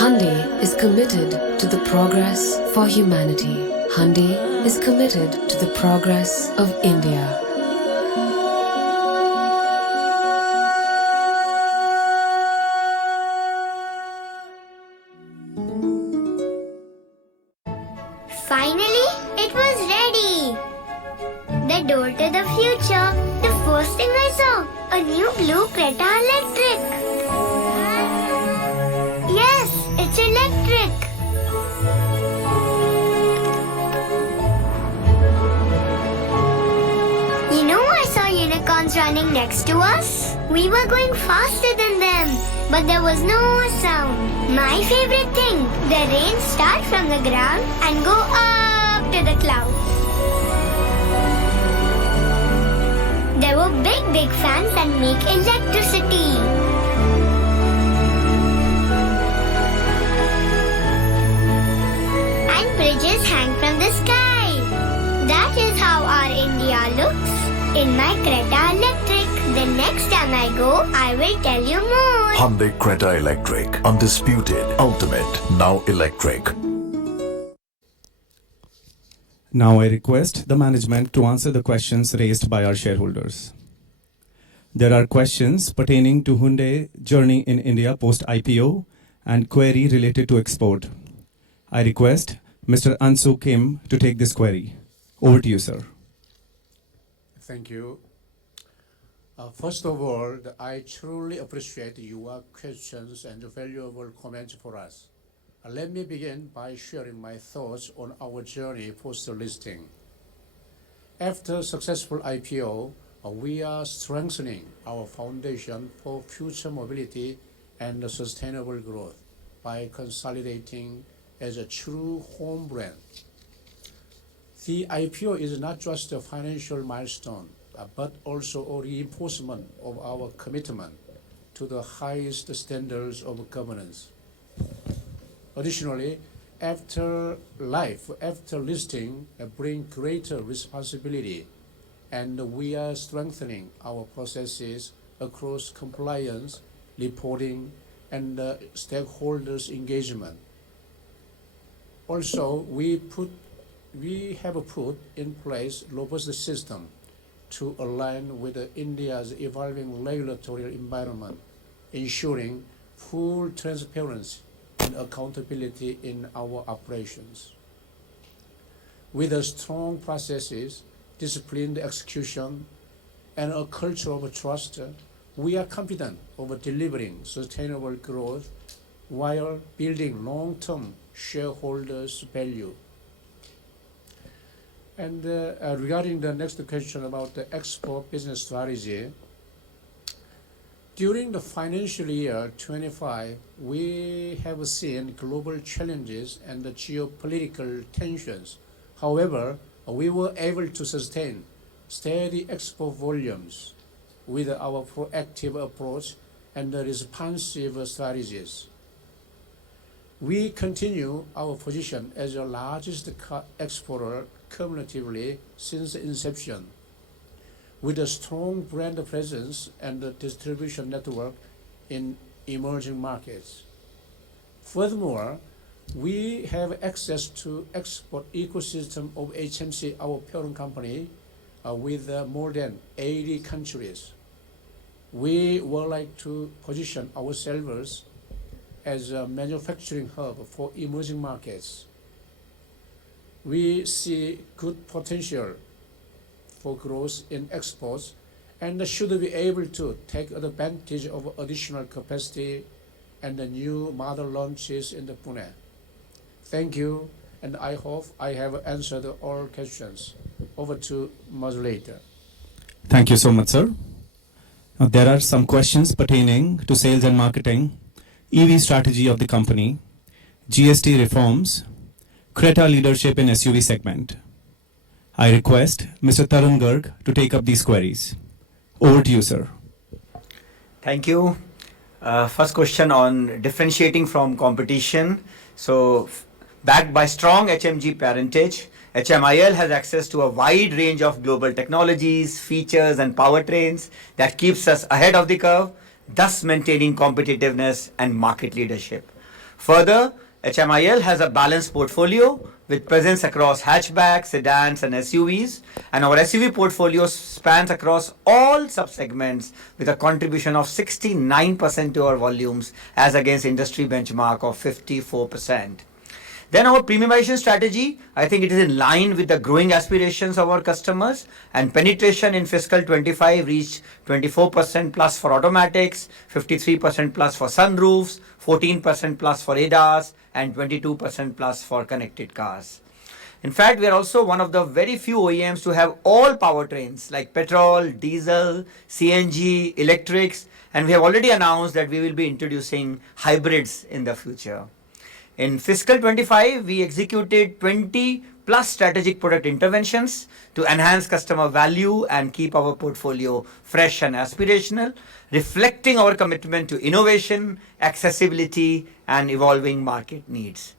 Hyundai is committed to the progress for humanity. Hyundai is committed to the progress of India. Finally, it was ready. The door to the future. The first thing I saw, a new blue Creta Electric. Yes, it's electric. You know, I saw unicorns running next to us. We were going faster than them, but there was no sound. My favorite thing, the rain start from the ground and go up to the clouds. There were big fans that make electricity. And bridges hang from the sky. That is how our India looks. In my Creta Electric. The next time I go, I will tell you more. Hyundai Creta Electric. Undisputed. Ultimate. Now electric. Now I request the management to answer the questions raised by our shareholders. There are questions pertaining to Hyundai journey in India post-IPO and query related to export. I request Mr. Ansu Kim to take this query. Over to you, sir. Thank you. First of all, I truly appreciate your questions and valuable comments for us. Let me begin by sharing my thoughts on our journey post-listing. After successful IPO, we are strengthening our foundation for future mobility and sustainable growth by consolidating as a true home brand. The IPO is not just a financial milestone, but also a reinforcement of our commitment to the highest standards of governance. Additionally, after listing brings greater responsibility, and we are strengthening our processes across compliance, reporting, and stakeholders' engagement. Also, we have put in place robust system to align with India's evolving regulatory environment, ensuring full transparency and accountability in our operations. With a strong processes, disciplined execution, and a culture of trust, we are confident of delivering sustainable growth while building long-term shareholders' value. And regarding the next question about the export business strategy, during the financial year 25, we have seen global challenges and the geopolitical tensions. However, we were able to sustain steady export volumes with our proactive approach and responsive strategies. We continue our position as the largest car exporter cumulatively since inception, with a strong brand presence and a distribution network in emerging markets. Furthermore, we have access to export ecosystem of HMC, our parent company, with more than 80 countries. We would like to position ourselves as a manufacturing hub for emerging markets. We see good potential for growth in exports and should be able to take advantage of additional capacity and the new model launches in the Pune. Thank you, and I hope I have answered all questions. Over to moderator. Thank you so much, sir. Now, there are some questions pertaining to sales and marketing, EV strategy of the company, GST reforms, Creta leadership in SUV segment. I request Mr. Tarun Garg to take up these queries. Over to you, sir. Thank you. First question on differentiating from competition. So, backed by strong HMG parentage, HMIL has access to a wide range of global technologies, features, and powertrains that keeps us ahead of the curve, thus maintaining competitiveness and market leadership. Further, HMIL has a balanced portfolio with presence across hatchbacks, sedans, and SUVs, and our SUV portfolio spans across all subsegments with a contribution of 69% to our volumes as against industry benchmark of 54%. Then our premiumization strategy, I think it is in line with the growing aspirations of our customers, and penetration in fiscal 25 reached 24% plus for automatics, 53% plus for sunroofs, 14% plus for ADAS, and 22% plus for connected cars. In fact, we are also one of the very few OEMs to have all powertrains like petrol, diesel, CNG, electrics, and we have already announced that we will be introducing hybrids in the future. In fiscal 25, we executed 20 plus strategic product interventions to enhance customer value and keep our portfolio fresh and aspirational, reflecting our commitment to innovation, accessibility, and evolving market needs.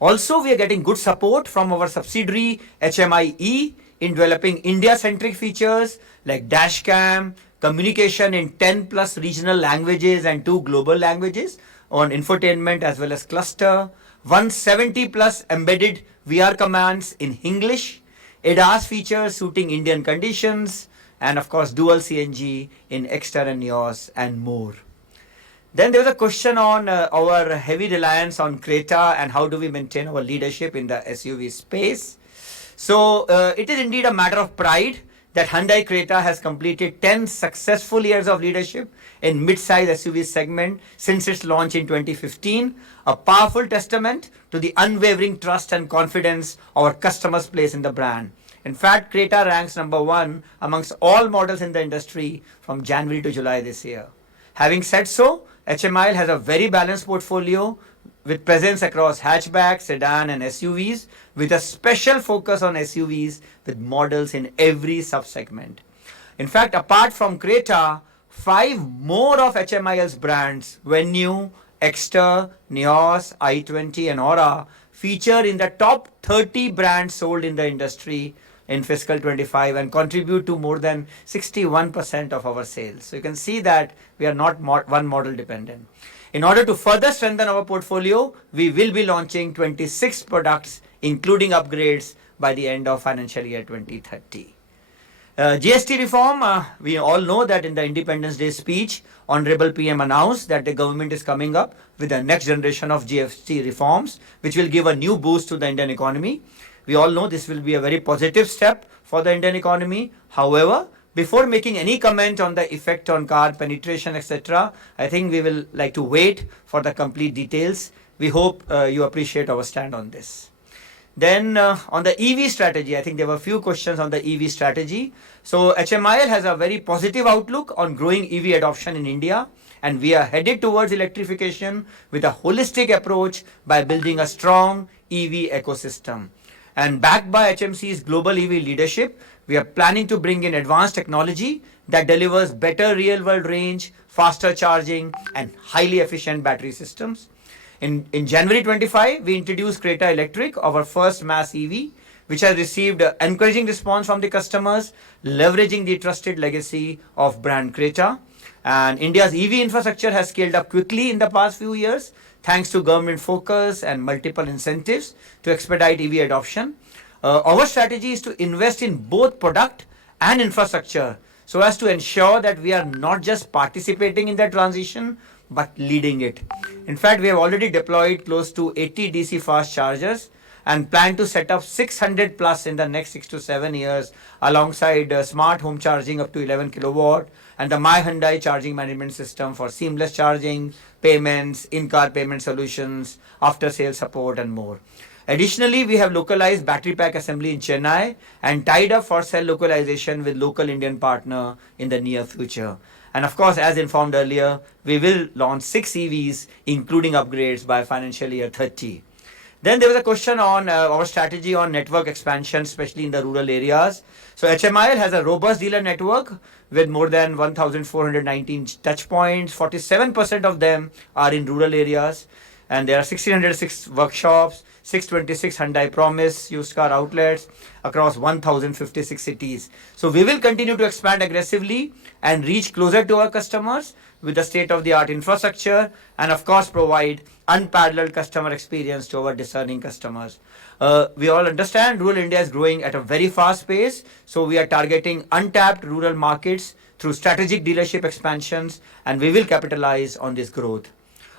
Also, we are getting good support from our subsidiary HMIE in developing India-centric features like dashcam, communication in 10 plus regional languages and 2 global languages on infotainment as well as cluster, 170 plus embedded VR commands in English, ADAS features suiting Indian conditions, and of course dual CNG in Exter and Nios and more. Then there was a question on our heavy reliance on Creta and how do we maintain our leadership in the SUV space. So it is indeed a matter of pride that Hyundai Creta has completed 10 successful years of leadership in mid-size SUV segment since its launch in 2015, a powerful testament to the unwavering trust and confidence our customers place in the brand. In fact, Creta ranks number 1 amongst all models in the industry from January to July this year. Having said so, HMIL has a very balanced portfolio with presence across hatchback, sedan and SUVs with a special focus on SUVs with models in every sub-segment. In fact, apart from Creta, 5 more of HMIL's brands, Venue, Exter, Nios, i20 and Aura, feature in the top 30 brands sold in the industry in fiscal 25 and contribute to more than 61% of our sales. So you can see that we are not one model dependent. In order to further strengthen our portfolio, we will be launching 26 products, including upgrades, by the end of financial year 2030. GST reform, we all know that in the Independence Day speech, Honorable PM announced that the government is coming up with the next generation of GST reforms, which will give a new boost to the Indian economy. We all know this will be a very positive step for the Indian economy. However, before making any comment on the effect on car penetration, etc., I think we will like to wait for the complete details. We hope you appreciate our stand on this. Then on the EV strategy, I think there were a few questions on the EV strategy. So HMIL has a very positive outlook on growing EV adoption in India, and we are headed towards electrification with a holistic approach by building a strong EV ecosystem. And backed by HMC's global EV leadership, we are planning to bring in advanced technology that delivers better real-world range, faster charging, and highly efficient battery systems. In January 25, we introduced Creta Electric, our first mass EV, which has received encouraging response from the customers, leveraging the trusted legacy of brand Creta. And India's EV infrastructure has scaled up quickly in the past few years, thanks to government focus and multiple incentives to expedite EV adoption. Our strategy is to invest in both product and infrastructure so as to ensure that we are not just participating in the transition, but leading it. In fact, we have already deployed close to 80 DC fast chargers and plan to set up 600 plus in the next 6 to 7 years alongside smart home charging up to 11 kilowatt and the My Hyundai charging management system for seamless charging, payments, in-car payment solutions, after-sales support and more. Additionally, we have localized battery pack assembly in Chennai and tied up for cell localization with local Indian partner in the near future. And of course, as informed earlier, we will launch 6 EVs, including upgrades by financial year 30. Then there was a question on our strategy on network expansion, especially in the rural areas. So HMIL has a robust dealer network with more than 1,419 touch points. 47% of them are in rural areas. And there are 1,606 workshops, 626 Hyundai Promise used car outlets across 1,056 cities. So we will continue to expand aggressively and reach closer to our customers with the state-of-the-art infrastructure and of course provide unparalleled customer experience to our discerning customers. We all understand rural India is growing at a very fast pace, so we are targeting untapped rural markets through strategic dealership expansions and we will capitalize on this growth.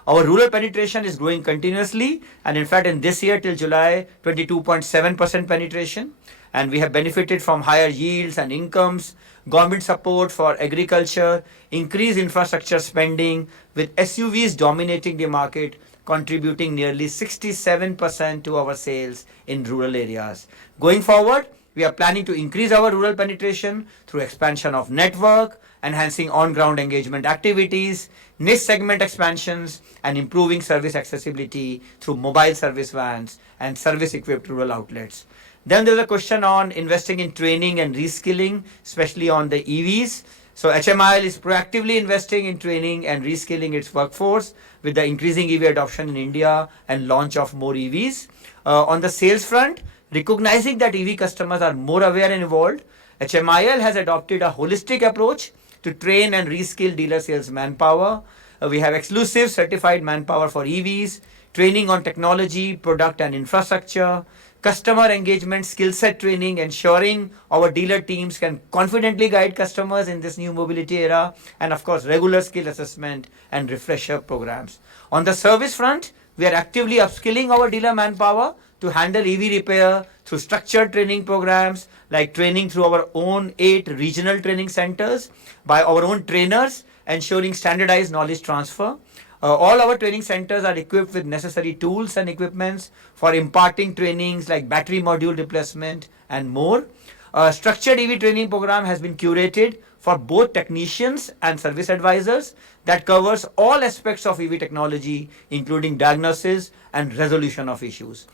Our rural penetration is growing continuously and in fact in this year till July 22.7% penetration, and we have benefited from higher yields and incomes, government support for agriculture, increased infrastructure spending with SUVs dominating the market, contributing nearly 67% to our sales in rural areas. Going forward, we are planning to increase our rural penetration through expansion of network, enhancing on-ground engagement activities, niche segment expansions, and improving service accessibility through mobile service vans and service-equipped rural outlets. Then there's a question on investing in training and reskilling, especially on the EVs. So HMIL is proactively investing in training and reskilling its workforce with the increasing EV adoption in India and launch of more EVs. On the sales front, recognizing that EV customers are more aware and evolved, HMIL has adopted a holistic approach to train and reskill dealer sales manpower. We have exclusive certified manpower for EVs, training on technology, product and infrastructure, customer engagement, skill set training, ensuring our dealer teams can confidently guide customers in this new mobility era, and of course regular skill assessment and refresher programs. On the service front, we are actively upskilling our dealer manpower to handle EV repair through structured training programs like training through our own 8 regional training centers by our own trainers, ensuring standardized knowledge transfer. All our training centers are equipped with necessary tools and equipments for imparting trainings like battery module replacement and more. A structured EV training program has been curated for both technicians and service advisors that covers all aspects of EV technology, including diagnosis and resolution of issues.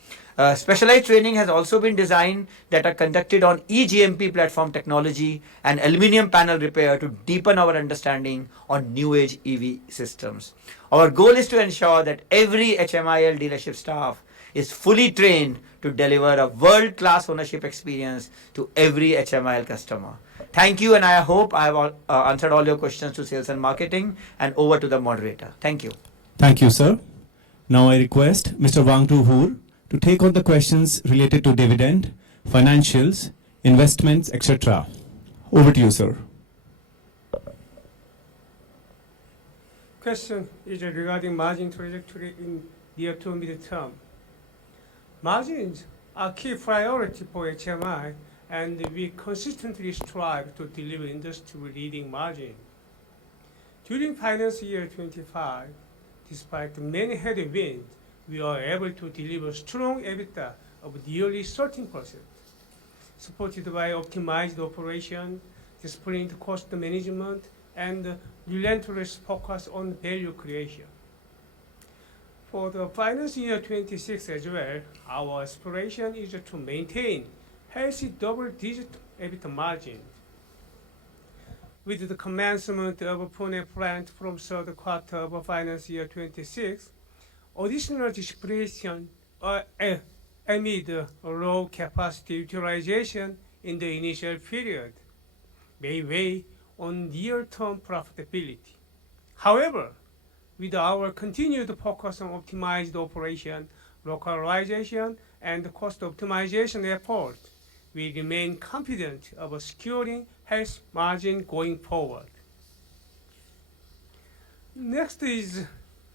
Specialized training has also been designed that are conducted on eGMP platform technology and aluminium panel repair to deepen our understanding on new age EV systems. Our goal is to ensure that every HMIL dealership staff is fully trained to deliver a world-class ownership experience to every HMIL customer. Thank you, and I hope I have answered all your questions to sales and marketing, and over to the moderator. Thank you. Thank you, sir. Now I request Mr. Wang Tu Hoor to take on the questions related to dividend, financials, investments, etc. Over to you, sir. Question is regarding margin trajectory in near to mid-term. Margins are key priority for HMI, and we consistently strive to deliver industry-leading margin. During financial year 25, despite many headwinds, we are able to deliver strong EBITDA of nearly 13%, supported by optimized operation, disciplined cost management, and relentless focus on value creation. For the financial year 26 as well, our aspiration is to maintain healthy double-digit EBITDA margin. With the commencement of Pune plant from third quarter of financial year 26, additional depreciation amid low capacity utilization in the initial period may weigh on near-term profitability. However, with our continued focus on optimized operation, localization, and cost optimization efforts, we remain confident of securing healthy margin going forward. Next is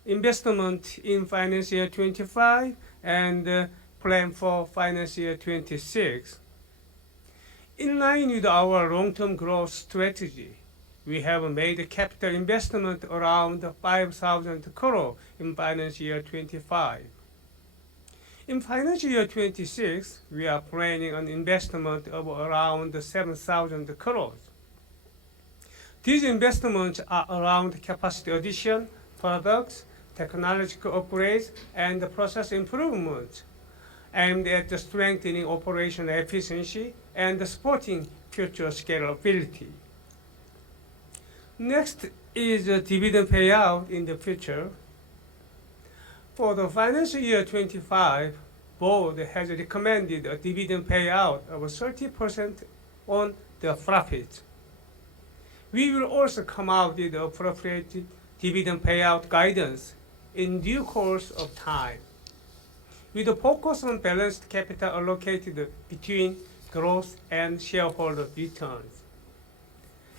investment in financial year 25 and plan for financial year 26. In line with our long-term growth strategy, we have made a capital investment around 5,000 crore in financial year 25. In financial year 26, we are planning an investment of around 7,000 crores. These investments are around capacity addition, products, technological upgrades, and process improvements aimed at strengthening operational efficiency and supporting future scalability. Next is dividend payout in the future. For the financial year 25, board has recommended a dividend payout of 30% on the profit. We will also come out with appropriate dividend payout guidance in due course of time, with a focus on balanced capital allocated between growth and shareholder returns.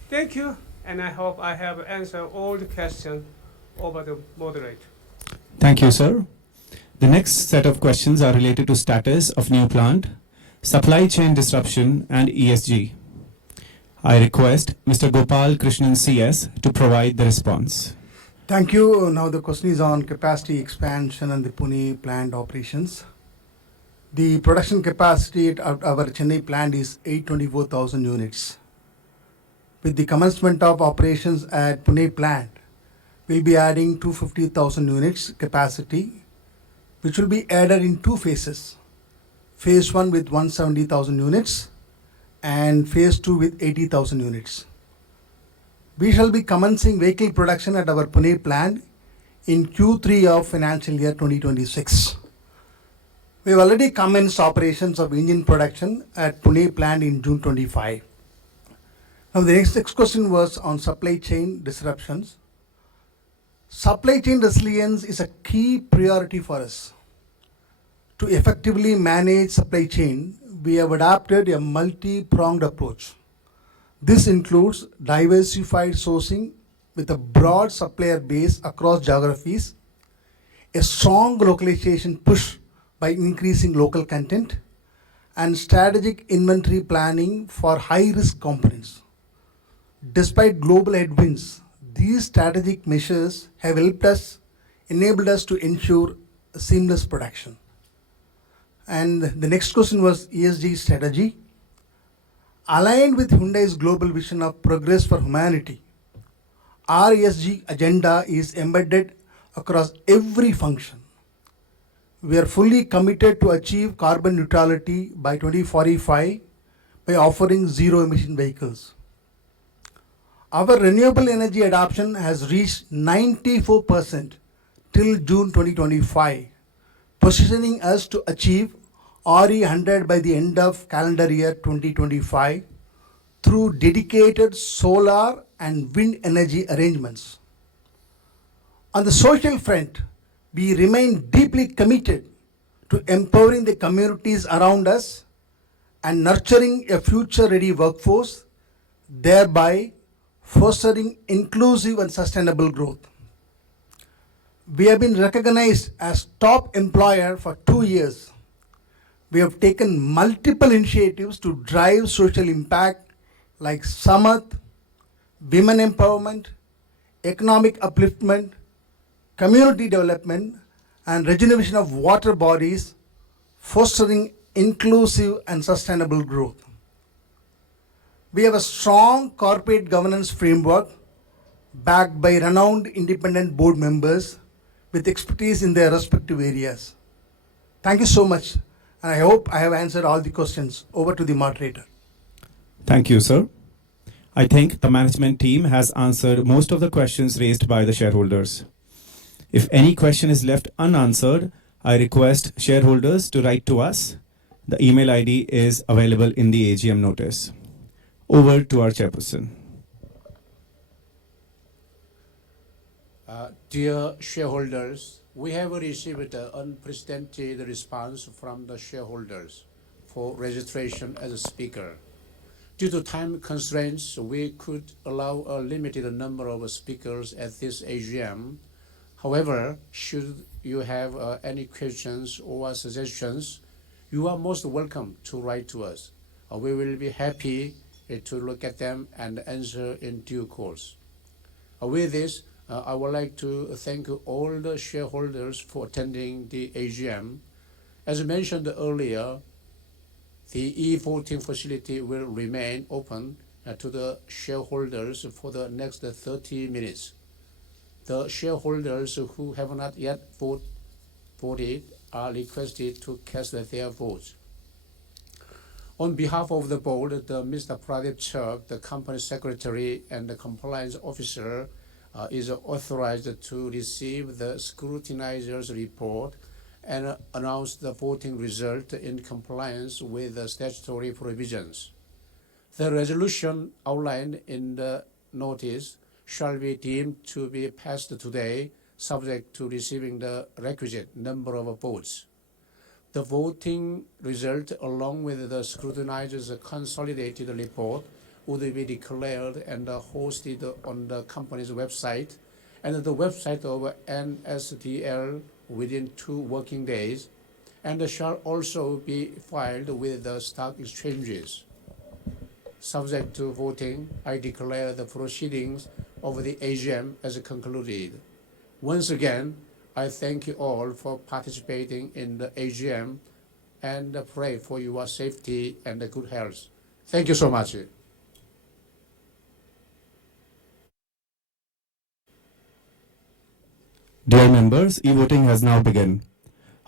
Thank you, and I hope I have answered all the questions over the moderator. Thank you, sir. The next set of questions are related to status of new plant, supply chain disruption, and ESG. I request Mr. Gopal Krishnan CS to provide the response. Thank you. Now the question is on capacity expansion and the Pune plant operations. The production capacity at our Chennai plant is 824,000 units. With the commencement of operations at Pune plant, we'll be adding 250,000 units capacity, which will be added in two phases. Phase 1 with 170,000 units and phase 2 with 80,000 units. We shall be commencing vehicle production at our Pune plant in Q3 of financial year 2026. We have already commenced operations of engine production at Pune plant in June 25. Now the next question was on supply chain disruptions. Supply chain resilience is a key priority for us. To effectively manage supply chain, we have adopted a multi-pronged approach. This includes diversified sourcing with a broad supplier base across geographies, a strong localization push by increasing local content, and strategic inventory planning for high-risk components. Despite global headwinds, these strategic measures have enabled us to ensure seamless production. And the next question was ESG strategy. Aligned with Hyundai's global vision of progress for humanity, our ESG agenda is embedded across every function. We are fully committed to achieve carbon neutrality by 2045 by offering zero-emission vehicles. Our renewable energy adoption has reached 94% till June 2025, positioning us to achieve RE100 by the end of calendar year 2025 through dedicated solar and wind energy arrangements. On the social front, we remain deeply committed to empowering the communities around us and nurturing a future-ready workforce, thereby fostering inclusive and sustainable growth. We have been recognized as top employer for 2 years. We have taken multiple initiatives to drive social impact like Samat, women empowerment, economic upliftment, community development, and regeneration of water bodies, fostering inclusive and sustainable growth. We have a strong corporate governance framework backed by renowned independent board members with expertise in their respective areas. Thank you so much, and I hope I have answered all the questions. Over to the moderator. Thank you, sir. I think the management team has answered most of the questions raised by the shareholders. If any question is left unanswered, I request shareholders to write to us. The email ID is available in the AGM notice. Over to our chairperson. Dear shareholders, we have received an unprecedented response from the shareholders for registration as a speaker. Due to time constraints, we could allow a limited number of speakers at this AGM. However, should you have any questions or suggestions, you are most welcome to write to us. We will be happy to look at them and answer in due course. With this, I would like to thank all the shareholders for attending the AGM. As mentioned earlier, the e-voting facility will remain open to the shareholders for the next 30 minutes. The shareholders who have not yet voted are requested to cast their votes. On behalf of the board, Mr. Pradeep Chugh, the company secretary and the compliance officer, is authorized to receive the scrutinizer's report and announce the voting result in compliance with the statutory provisions. The resolution outlined in the notice shall be deemed to be passed today, subject to receiving the requisite number of votes. The voting result, along with the scrutinizer's consolidated report, would be declared and hosted on the company's website and the website of NSDL within 2 working days, and shall also be filed with the stock exchanges. Subject to voting, I declare the proceedings of the AGM as concluded. Once again, I thank you all for participating in the AGM and pray for your safety and good health. Thank you so much. Dear members, e-voting has now begun.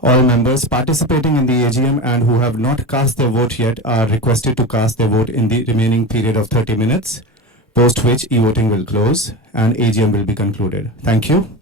All members participating in the AGM and who have not cast their vote yet are requested to cast their vote in the remaining period of 30 minutes, post which e-voting will close and AGM will be concluded. Thank you.